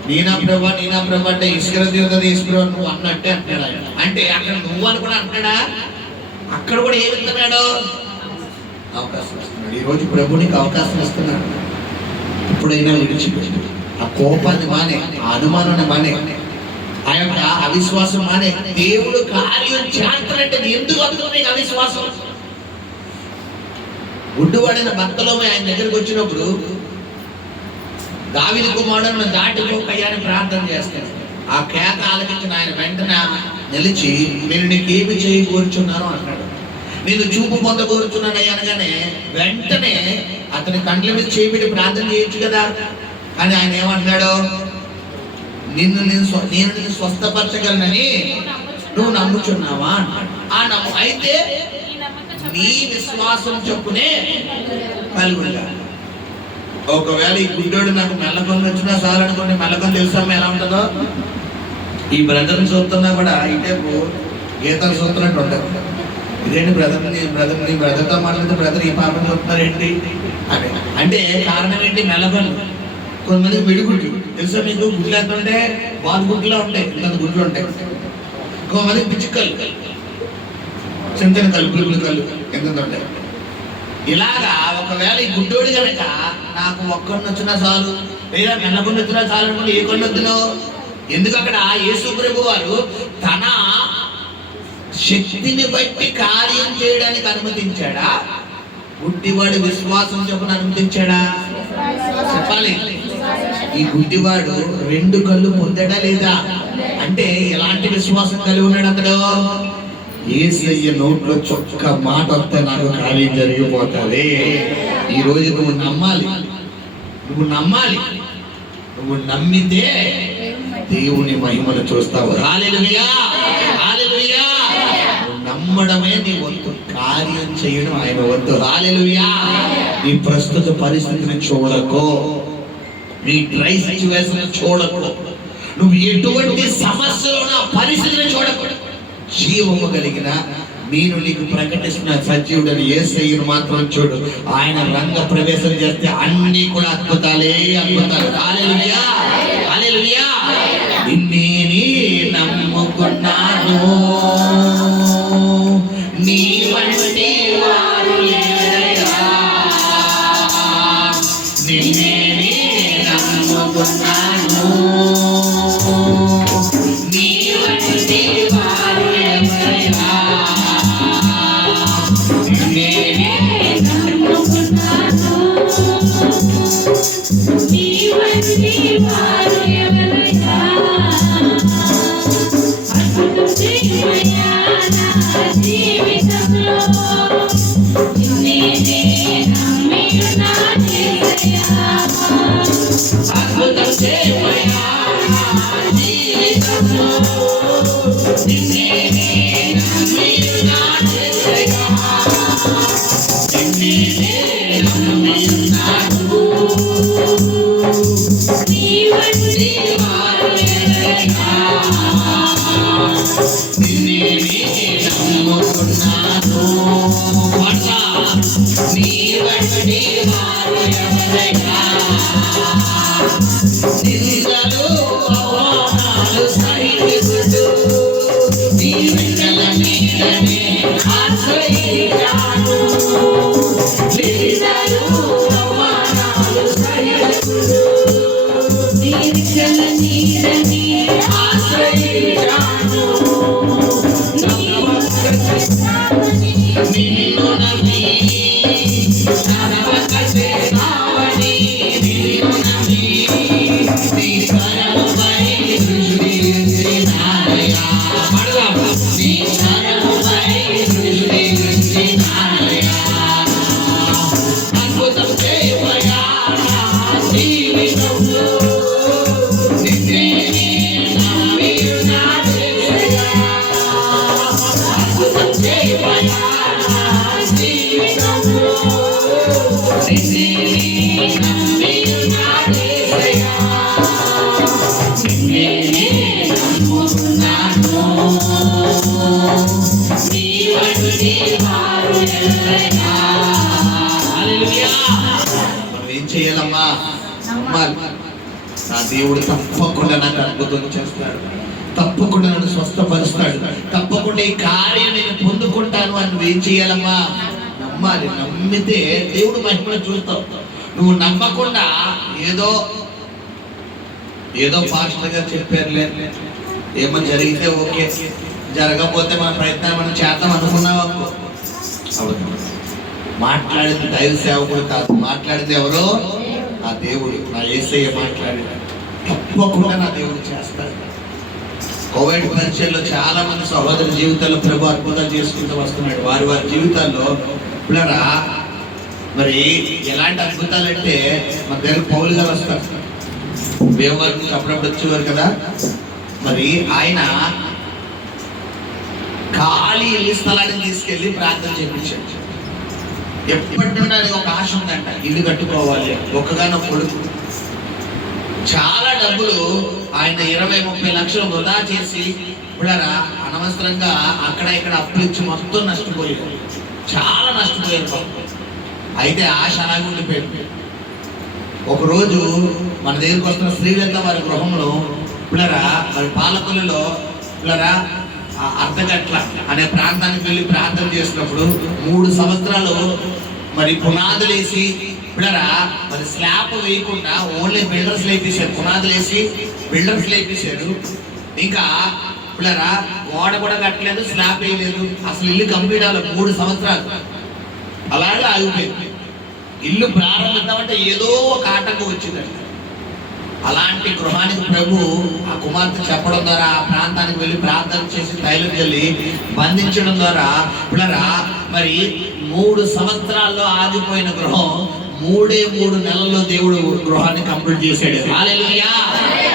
నీనా ప్రభు అంటే ఇస్కరేతు యూదా తీసుకురావు నువ్వు అన్నట్టే అంటాడు ఆయన. అంటే అక్కడ నువ్వు అని కూడా అంటాడా? అక్కడ కూడా ఏమిస్తున్నాడు? అవకాశం ఇస్తున్నాడు. ఈరోజు ప్రభు నీకు అవకాశం ఇస్తున్నాడు. ఇప్పుడైనా విడిచిపెట్టు. ఆ కోపాన్ని మానే, ఆ అనుమానాన్ని మానే, ఆ యొక్క అవిశ్వాసం మానే. దేవుడు కార్యం చేస్తానంటే ఎందుకు వస్తుంది అవిశ్వాసం? గుడ్డువాడైన భర్తలో ఆయన దగ్గరికి వచ్చినప్పుడు దావీదు కుమారుడు దాటిపోకయ్యా అని ప్రార్థన చేస్తాడు. ఆ కేక ఆలకించిన ఆయన వెంటనే నిలిచి నేను నీకేమి చేయకూర్చున్నాను అన్నాడు. నేను చూపు పొందకూర్చున్నాను అయ్యా అనగానే వెంటనే అతని కండ్ల మీద చేపెట్టి ప్రార్థన చేయొచ్చు కదా. కానీ ఆయన ఏమంటున్నాడు? నేను స్వస్థపరచగలనని నువ్వు నమ్ముచున్నావా అన్నాడు. ఆ నమ్ము అయితే నీ విశ్వాసం చొప్పునే కలుగుగా. ఒకవేళ ఈ గుడ్డోడు నాకు మెల్లకొని వచ్చినా చాలు అనుకోండి. మెల్లకొని తెలుసా ఎలా ఉంటుందో? ఈ బ్రదర్ని చూస్తున్నా కూడా ఇటేపు గీతలు చూస్తున్నట్టు ఉంటుంది. ఇదేంటి బ్రదర్తో మాట్లాడితే బ్రదర్ ఈ పాపం చూస్తున్నారేంటి అని. అంటే కారణం ఏంటి? మెల్లకొని. కొంతమంది వెడిగుడ్లు తెలుసా మీకు? గుడ్లు ఎంత ఉంటే బాల్ గుడ్లా ఉంటాయి, ఇంత గుడ్లు ఉంటాయి. కొంతమంది పిచ్చుకలు, చిన్న కళ్ళు కళ్ళు ఎంత ఉంటాయి. ఇలాగా ఒకవేళ ఈ గుడ్డోడు కనుక నాకు ఒక్కడిని వచ్చినా చాలు లేదా మెల్లకొని వచ్చినా చాలు అనుకుంటే ఏ కొన్ని వద్దును? ఎందుకు అక్కడ యేసు ప్రభు వారు తన శక్తిని బట్టి కార్యం చేయడానికి అనుమతించాడా? గుడ్డివాడు విశ్వాసం చొప్పున అనుమతించాడా? చెప్పాలి. ఈ గుడ్డివాడు 2 కళ్ళు పొందాడా లేదా? అంటే ఎలాంటి విశ్వాసం కలిగి ఉన్నాడు అతడు? యేసయ్య నోట్లో చొక్క మాట వస్తే నాకు కార్యం జరిగిపోతుంది. ఈ రోజు నువ్వు నమ్మాలి. నువ్వు నమ్మితే దేవుని మహిమను చూస్తావు. హల్లెలూయా, హల్లెలూయా. నమ్మడమే నీ వంతు, కార్యం చేయడం ఆయన వంతు. హల్లెలూయా. నీ ప్రస్తుత పరిస్థితిని చూడకో, నీ డ్రై సిచ్యువేషన్ చూడకో, నువ్వు ఎటువంటి సమస్యలో నా పరిస్థితిని చూడకూడదు. జీవము కలిగిన నేను నీకు ప్రకటిస్తున్న సజీవుడని యేసయ్యను మాత్రం చూడు. ఆయన రంగ ప్రవేశం చేస్తే అన్ని కూడా అద్భుతాలే అద్భుతాలు. హల్లెలూయా, హల్లెలూయా. నిన్నే నమ్ముకున్నాను, నీ వంటి వారు లేరయ్యా. నిన్నే నమ్ముకున్నాను, నీ వంటి వారు ఎవరయ్యా. నిన్నే నమ్ముకున్నాను, నీ వంటి వారు ఎవరయ్యా. అద్భుతం చేయమయ్యా నా జీవితంలో, నిన్నే నమ్మియున్నాను యేసయ్యా. అద్భుతం చేయమయ్యా నా జీవితంలో, నిన్నే నమ్మియున్నాను యేసయ్యా. నిన్నే నమ్మియున్నాను, నీ వంటి వారు ఎవరయ్యా. నిన్నే నమ్ముకున్నాను, నీ వంటి వారు ఎవరయ్యా. నిందలు అవమానాలు సహించుకుంటూ నీ వెన్నెల నీడనే ఆశ్రయించాను. నిందలు అవమానాలు సహించుకుంటూ నీ వెన్నెల నీడనే ఆశ్రయించాను. నిన్ను నమ్మి నడవక చేసావని, నిన్ను నమ్మి నీ కరముపై దృష్టి ఉంచినానయ్యా. నీ కరముపై దృష్టి ఉంచినానయ్యా. అద్భుతం చేయమయ్యా నా జీవితంలో, నిన్నే నమ్మియున్నాను యేసయ్యా. అద్భుతం చేయమయ్యా నా జీవితంలో, నిన్నే నమ్మియున్నాను యేసయ్యా. నిన్నే నమ్ముకున్నాను, నీ వంటి వారు ఎవరయ్యా. హల్లెలూయా. మనం ఏం చేయాలమ్మా? నమ్మాలి. నా దేవుడు తప్పకుండా నాకు అద్భుతం చేస్తాడు, తప్పకుండా నన్ను స్వస్థపరుస్తాడు, తప్పకుండా ఈ కార్యం నేను పొందుకుంటాను అని నువ్వేం చేయాలమ్మా? నమ్మాలి. నమ్మితే దేవుడు మహిమను చూస్తావు. నువ్వు నమ్మకుండా ఏదో ఏదో పాస్టర్ గారు చెప్పారులే, ఏమో జరిగితే ఓకే, జరగకపోతే మన ప్రయత్నం మనం చేద్దాం అనుకున్నావు అనుకో. మాట్లాడింది దైవ సేవకుడు కాదు, మాట్లాడింది ఎవరో? ఆ దేవుడు, నా యేసయ్య మాట్లాడాడు. తప్పకుండా నా దేవుడు చేస్తాడు. కోవిడ్ పరిచయంలో చాలా మంది సహోదరు జీవితాల్లో ప్రభు అద్భుతాలు చేసుకుంటూ వస్తున్నాడు. వారి వారి జీవితాల్లో పిల్లరా మరి ఎలాంటి అద్భుతాలు అంటే, మన దగ్గర పౌలు గారు వస్తారు, వేవారి నుంచి అప్పుడప్పుడు వచ్చేవారు కదా. మరి ఆయన ఖాళీ ఇల్లు స్థలాన్ని తీసుకెళ్ళి ప్రార్థన చేయించాడు. ఎప్పటి నుండి ఆయనకు ఒక ఆశ ఉందంట, ఇల్లు కట్టుకోవాలి, ఒక్కగానో కొడుకు. చాలా డబ్బులు ఆయన 20-30 లక్షలు వృధా చేసి ఇప్పుడరా అనవసరంగా అక్కడ ఇక్కడ అప్పులు ఇచ్చి మొత్తం నష్టపోయారు, చాలా నష్టపోయారు పాపం. అయితే ఆశ అలాగే ఉండిపోయింది. ఒకరోజు మన దగ్గరికి వస్తున్న శ్రీలంక వారి గృహంలో పిల్లరా మరి పాలకొల్లులో పిల్లరా అర్ధగట్ల అనే ప్రాంతానికి వెళ్ళి ప్రార్థన చేసినప్పుడు 3 సంవత్సరాలు మరి పునాదులు వేసి పిల్లరా మరి స్లాబ్ వేయకుండా ఓన్లీ బిల్డర్స్ లేపేశారు. పునాదులు వేసి బిల్డర్స్ లేపేశారు. ఇంకా పిల్లరా గోడ కూడా కట్టలేదు, స్లాబ్ వేయలేదు, అసలు ఇల్లు కంప్లీట్ అవ్వలేదు. 3 సంవత్సరాలు అలాగే ఆగిపోయింది. ఇల్లు ప్రారంభిద్దామంటే ఏదో ఒక ఆటంకం వచ్చిందండి. అలాంటి గృహానికి ప్రభు ఆ కుమార్తె చెప్పడం ద్వారా ఆ ప్రాంతానికి వెళ్ళి ప్రార్థన చేసి తైలం చల్లి బంధించడం ద్వారా పిల్లరా మరి 3 సంవత్సరాల్లో ఆగిపోయిన గృహం 3 నెలల్లో దేవుడు గృహాన్ని కంప్లీట్ చేశాడు. హల్లెలూయా.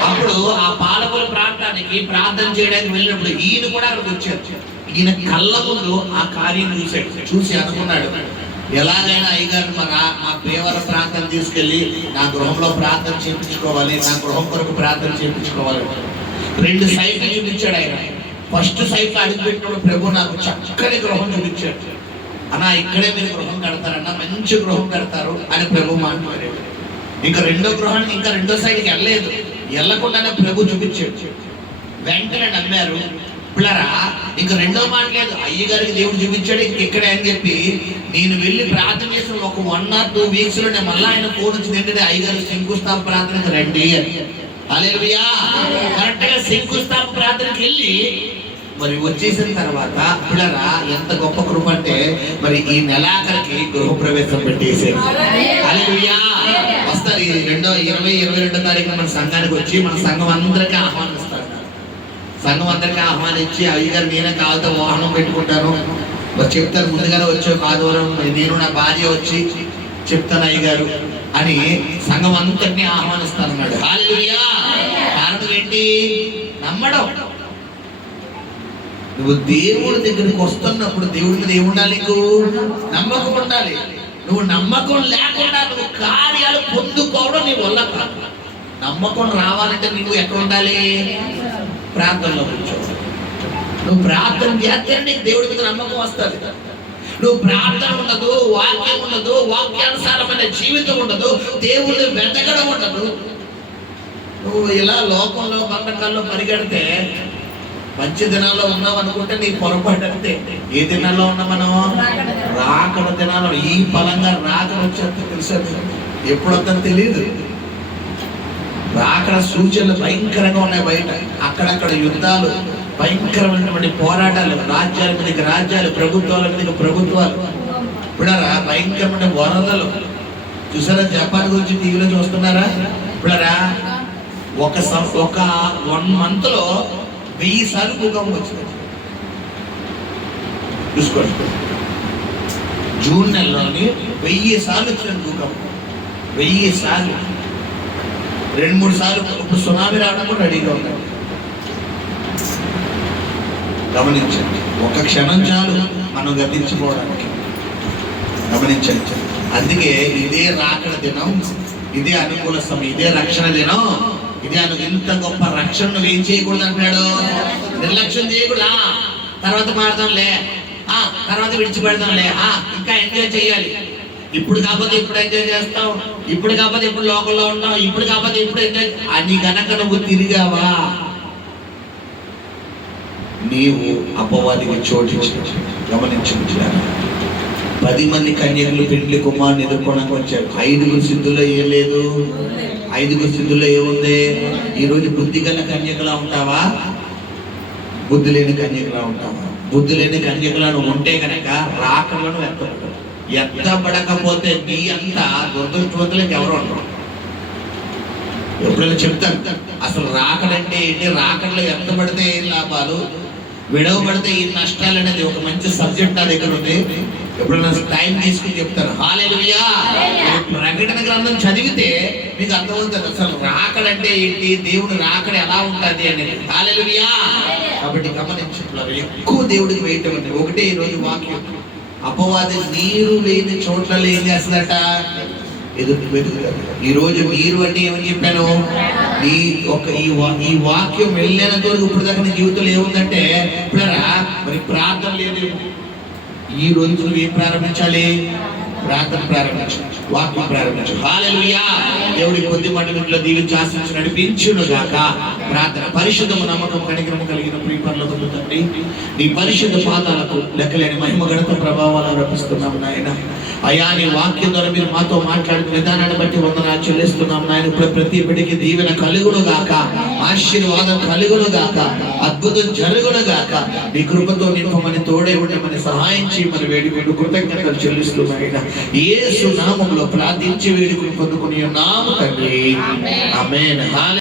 అప్పుడు ఆ పాలకొల్లు ప్రాంతానికి ప్రార్థన చేయడానికి వెళ్ళినప్పుడు ఈయన కూడా అక్కడికి వచ్చారు. ఈయన కళ్ళ ముందు ఆ కార్యం చూశాడు. చూసి అనుకున్నాడు, ఎలాగైనా అయ్యగారు మా పేవర ప్రాంతం తీసుకెళ్ళి నా గృహంలో ప్రార్థన చేయించుకోవాలి, నా గృహం కొరకు ప్రార్థన చేయించుకోవాలి. 2 సైట్లు చూపించాడు ఆయన. ఫస్ట్ సైట్ అడుగు పెట్టినప్పుడు ప్రభు నాకు చక్కని గృహం చూపించాడు. అన్నా ఇక్కడే మీరు గృహం కడతారన్నా, మంచి గృహం కడతారు అని ప్రభు మాట్లాడాడు. ఇంకా రెండో గృహానికి ఇంకా రెండో సైడ్కి వెళ్ళలేదు, వెళ్ళకుండానే ప్రభు చూపించాడు. వెంటనే నమ్మారు. పిల్లరా ఇంకా రెండో మాట లేదు, అయ్యగారికి దేవుడు చూపించాడు ఇక్కడే అని చెప్పి నేను వెళ్ళి ప్రార్థన చేసిన ఒక 1 or 2 weeks లో నేను మళ్ళీ ఆయన ఫోన్ వచ్చింది ఏంటంటే అయ్యగారు శంకుస్థాపన ప్రార్థనకి రండి అని. హల్లెలూయా. కరెక్ట్ గా శంకుస్థాపన ప్రార్థనకి వెళ్ళి మరి వచ్చేసిన తర్వాత పిల్లరా ఎంత గొప్ప కృప అంటే మరి ఈ నెలాఖరికి గృహప్రవేశం పెట్టేసారు. హల్లెలూయా. వస్తారు ఈ 22 తారీఖున మన సంఘానికి వచ్చి మన సంఘం అందరికీ ఆహ్వానిస్తారు. సంఘం అందరికీ ఆహ్వానించి అయ్యగారు నేనే కాలుతో వాహనం పెట్టుకుంటాను మరి చెప్తారు, ముందుగానే వచ్చే ఆదివారం నేను నా భార్య వచ్చి చెప్తాను అయ్యగారు అని సంఘం అంతటినీ ఆహ్వానిస్తానన్నాడు. హల్లెలూయా. కారణం ఏంటి? నమ్మడం. నువ్వు దేవుడి దగ్గరికి వస్తున్నప్పుడు దేవుడి మీద ఏముండాలి? నీకు నమ్మకం ఉండాలి. నువ్వు నమ్మకం లేకుండా నువ్వు కార్యాలు పొందుకోవడం నీ వల్ల కాదు. నమ్మకం రావాలంటే నువ్వు ఎక్కడ ఉండాలి? ప్రార్థనలో కూర్చోవాలి. నువ్వు ప్రార్థన చేస్తే నీకు దేవుడి మీద నమ్మకం వస్తుంది. నువ్వు ప్రార్థన ఉండదు, వాక్యం ఉండదు, వాక్యానుసారమైన జీవితం ఉండదు, దేవుడిని వెతకడం ఉండదు, నువ్వు ఇలా లోకంలో బంధకాల్లో పరిగెడితే మంచి దినాల్లో ఉన్నావు అనుకుంటే నీ పొరపాటు అంతే. ఏ దినాల్లో ఉన్నా మనం? రాకడ దినాల్లో. ఈ ఫలంగా రాకడ వచ్చేంత తెలుసా? ఎప్పుడు వద్దని తెలియదు. రాకడ సూచనలు భయంకరంగా ఉన్నాయి బయట. అక్కడక్కడ యుద్ధాలు, భయంకరమైనటువంటి పోరాటాలు, రాజ్యాల మీదకి రాజ్యాలు, ప్రభుత్వాల మీదకి ప్రభుత్వాలు. ఇప్పుడారా భయంకరమైన వరదలు చూసారా? జపాన్ గురించి టీవీలో చూస్తున్నారా? ఇప్పుడారా ఒక 1 month లో 1000 సార్లు భూకంపం వచ్చింది. చూసుకోండి. జూన్ నెలలోని 1000 సార్లు వచ్చిన భూకంపం. 1000 సార్లు. 2-3 సార్లు ఇప్పుడు సునామీ రావడం కూడా రెడీగా ఉంది. గమనించండి. ఒక క్షణం చాలు మనం గతించిపోవడానికి. గమనించండి. అందుకే ఇదే రాకడ దినం, ఇదే అనుకూల సమయం, ఇదే రక్షణ దినం, ఇదే ఇంత గొప్ప రక్షణ నువ్వు ఏం చేయకూడదు అంటున్నాడు. నిర్లక్ష్యం చేయకూడదా? తర్వాత మారుదాంలే, తర్వాత విడిచిపెడదాంలే, ఇంకా ఎంజాయ్ చేయాలి. ఇప్పుడు కాకపోతే ఇప్పుడు ఎంజాయ్ చేస్తావు, ఇప్పుడు కాకపోతే ఇప్పుడు లోకల్లో ఉంటావు, ఇప్పుడు కాకపోతే ఇప్పుడు ఎంజాయ్ అని గనక నువ్వు తిరిగావా నీవు అపవాదికి చోటు. గమనించుకుంటున్నాను. 10 మంది కన్యకులు పెండ్లి కుమారుని ఎదుర్కోవడానికి వచ్చారు. 5 సిద్ధుల్లో ఏం లేదు. 5 సిద్ధుల్లో ఏముంది? ఈరోజు బుద్ధి గల కన్యకలా ఉంటావా? బుద్ధి లేని కన్యకలా ఉంటావా? బుద్ధి లేని కన్యకలను ఉంటే కనుక రాకలను ఎత్తబడకపోతే నీ అంతా దురదృష్టవంతులకు ఎవరు ఉండరు. ఎప్పుడైనా చెప్తాను అసలు రాకడంటే ఏంటి, రాకడలో ఎత్తబడితే ఏం లాభాలు, విడవబడితే ఈ నష్టాలు అనేది ఒక మంచి సబ్జెక్ట్ నా దగ్గర ఉంది. ఎప్పుడైనా టైం తీసుకుని చెప్తాను. హల్లెలూయా. ప్రకటన గ్రంథం చదివితే మీకు అర్థమవుతుంది అసలు రాకడంటే ఏంటి, దేవుడు రాకడ ఎలా ఉంటుంది అనేది. హల్లెలూయా. కాబట్టి గమనించుకున్నారు. ఎక్కువ దేవుడికి వేయటం అంటే ఒకటే ఈరోజు వాక్యం. అపవాది నీరు లేని చోట్లలో ఏం చేస్తుందట? ఎదుగుతారు. ఈ రోజు నీరు అంటే ఏమని చెప్పాను? ఈ వాక్యం వెళ్ళేంత వరకు ఇప్పుడు దాకా నీ జీవితంలో ఏముందంటే ఇప్పుడరా మరి ప్రార్థన లేదు. ఈ రోజు నువ్వు ఏం ప్రారంభించాలి? ప్రార్థన ప్రారంభించాలి, వాక్యం ప్రారంభించాలి. హల్లెలూయా. దేవుడి కొద్ది మండలిలో దీవించి ఆశించి నడిపించును గాక. ప్రార్థన. పరిశుద్ధము నమ్మకం కనికరము కలిగిన ప్రియపరలోకపు తండ్రి, నీ పరిశుద్ధ పాదాలకు లెక్కలేని మహిమ ఘనత ప్రభావాలు రప్పిస్తున్నాం నాయన. అయా నీ వాక్యం ద్వారా మీరు మాతో మాట్లాడిన విధానాన్ని బట్టి వందనాలు చెల్లిస్తున్నాం నాయన. ఇప్పుడు ప్రతి బిడ్డకి దీవెన కలుగును గాక, ఆశీర్వాదం కలుగును గాక, అద్భుతం జరుగును గాక. నీ కృపతో నింపమని, తోడే ఉండమని, సహాయం చేయమని వేడుకుంటూ కృతజ్ఞతలు చెల్లిస్తున్నాయన. యేసు నామములో ప్రార్థించి వేడుకుని పొందుకుని ఉన్నాము తండ్రి. ఆమేన్.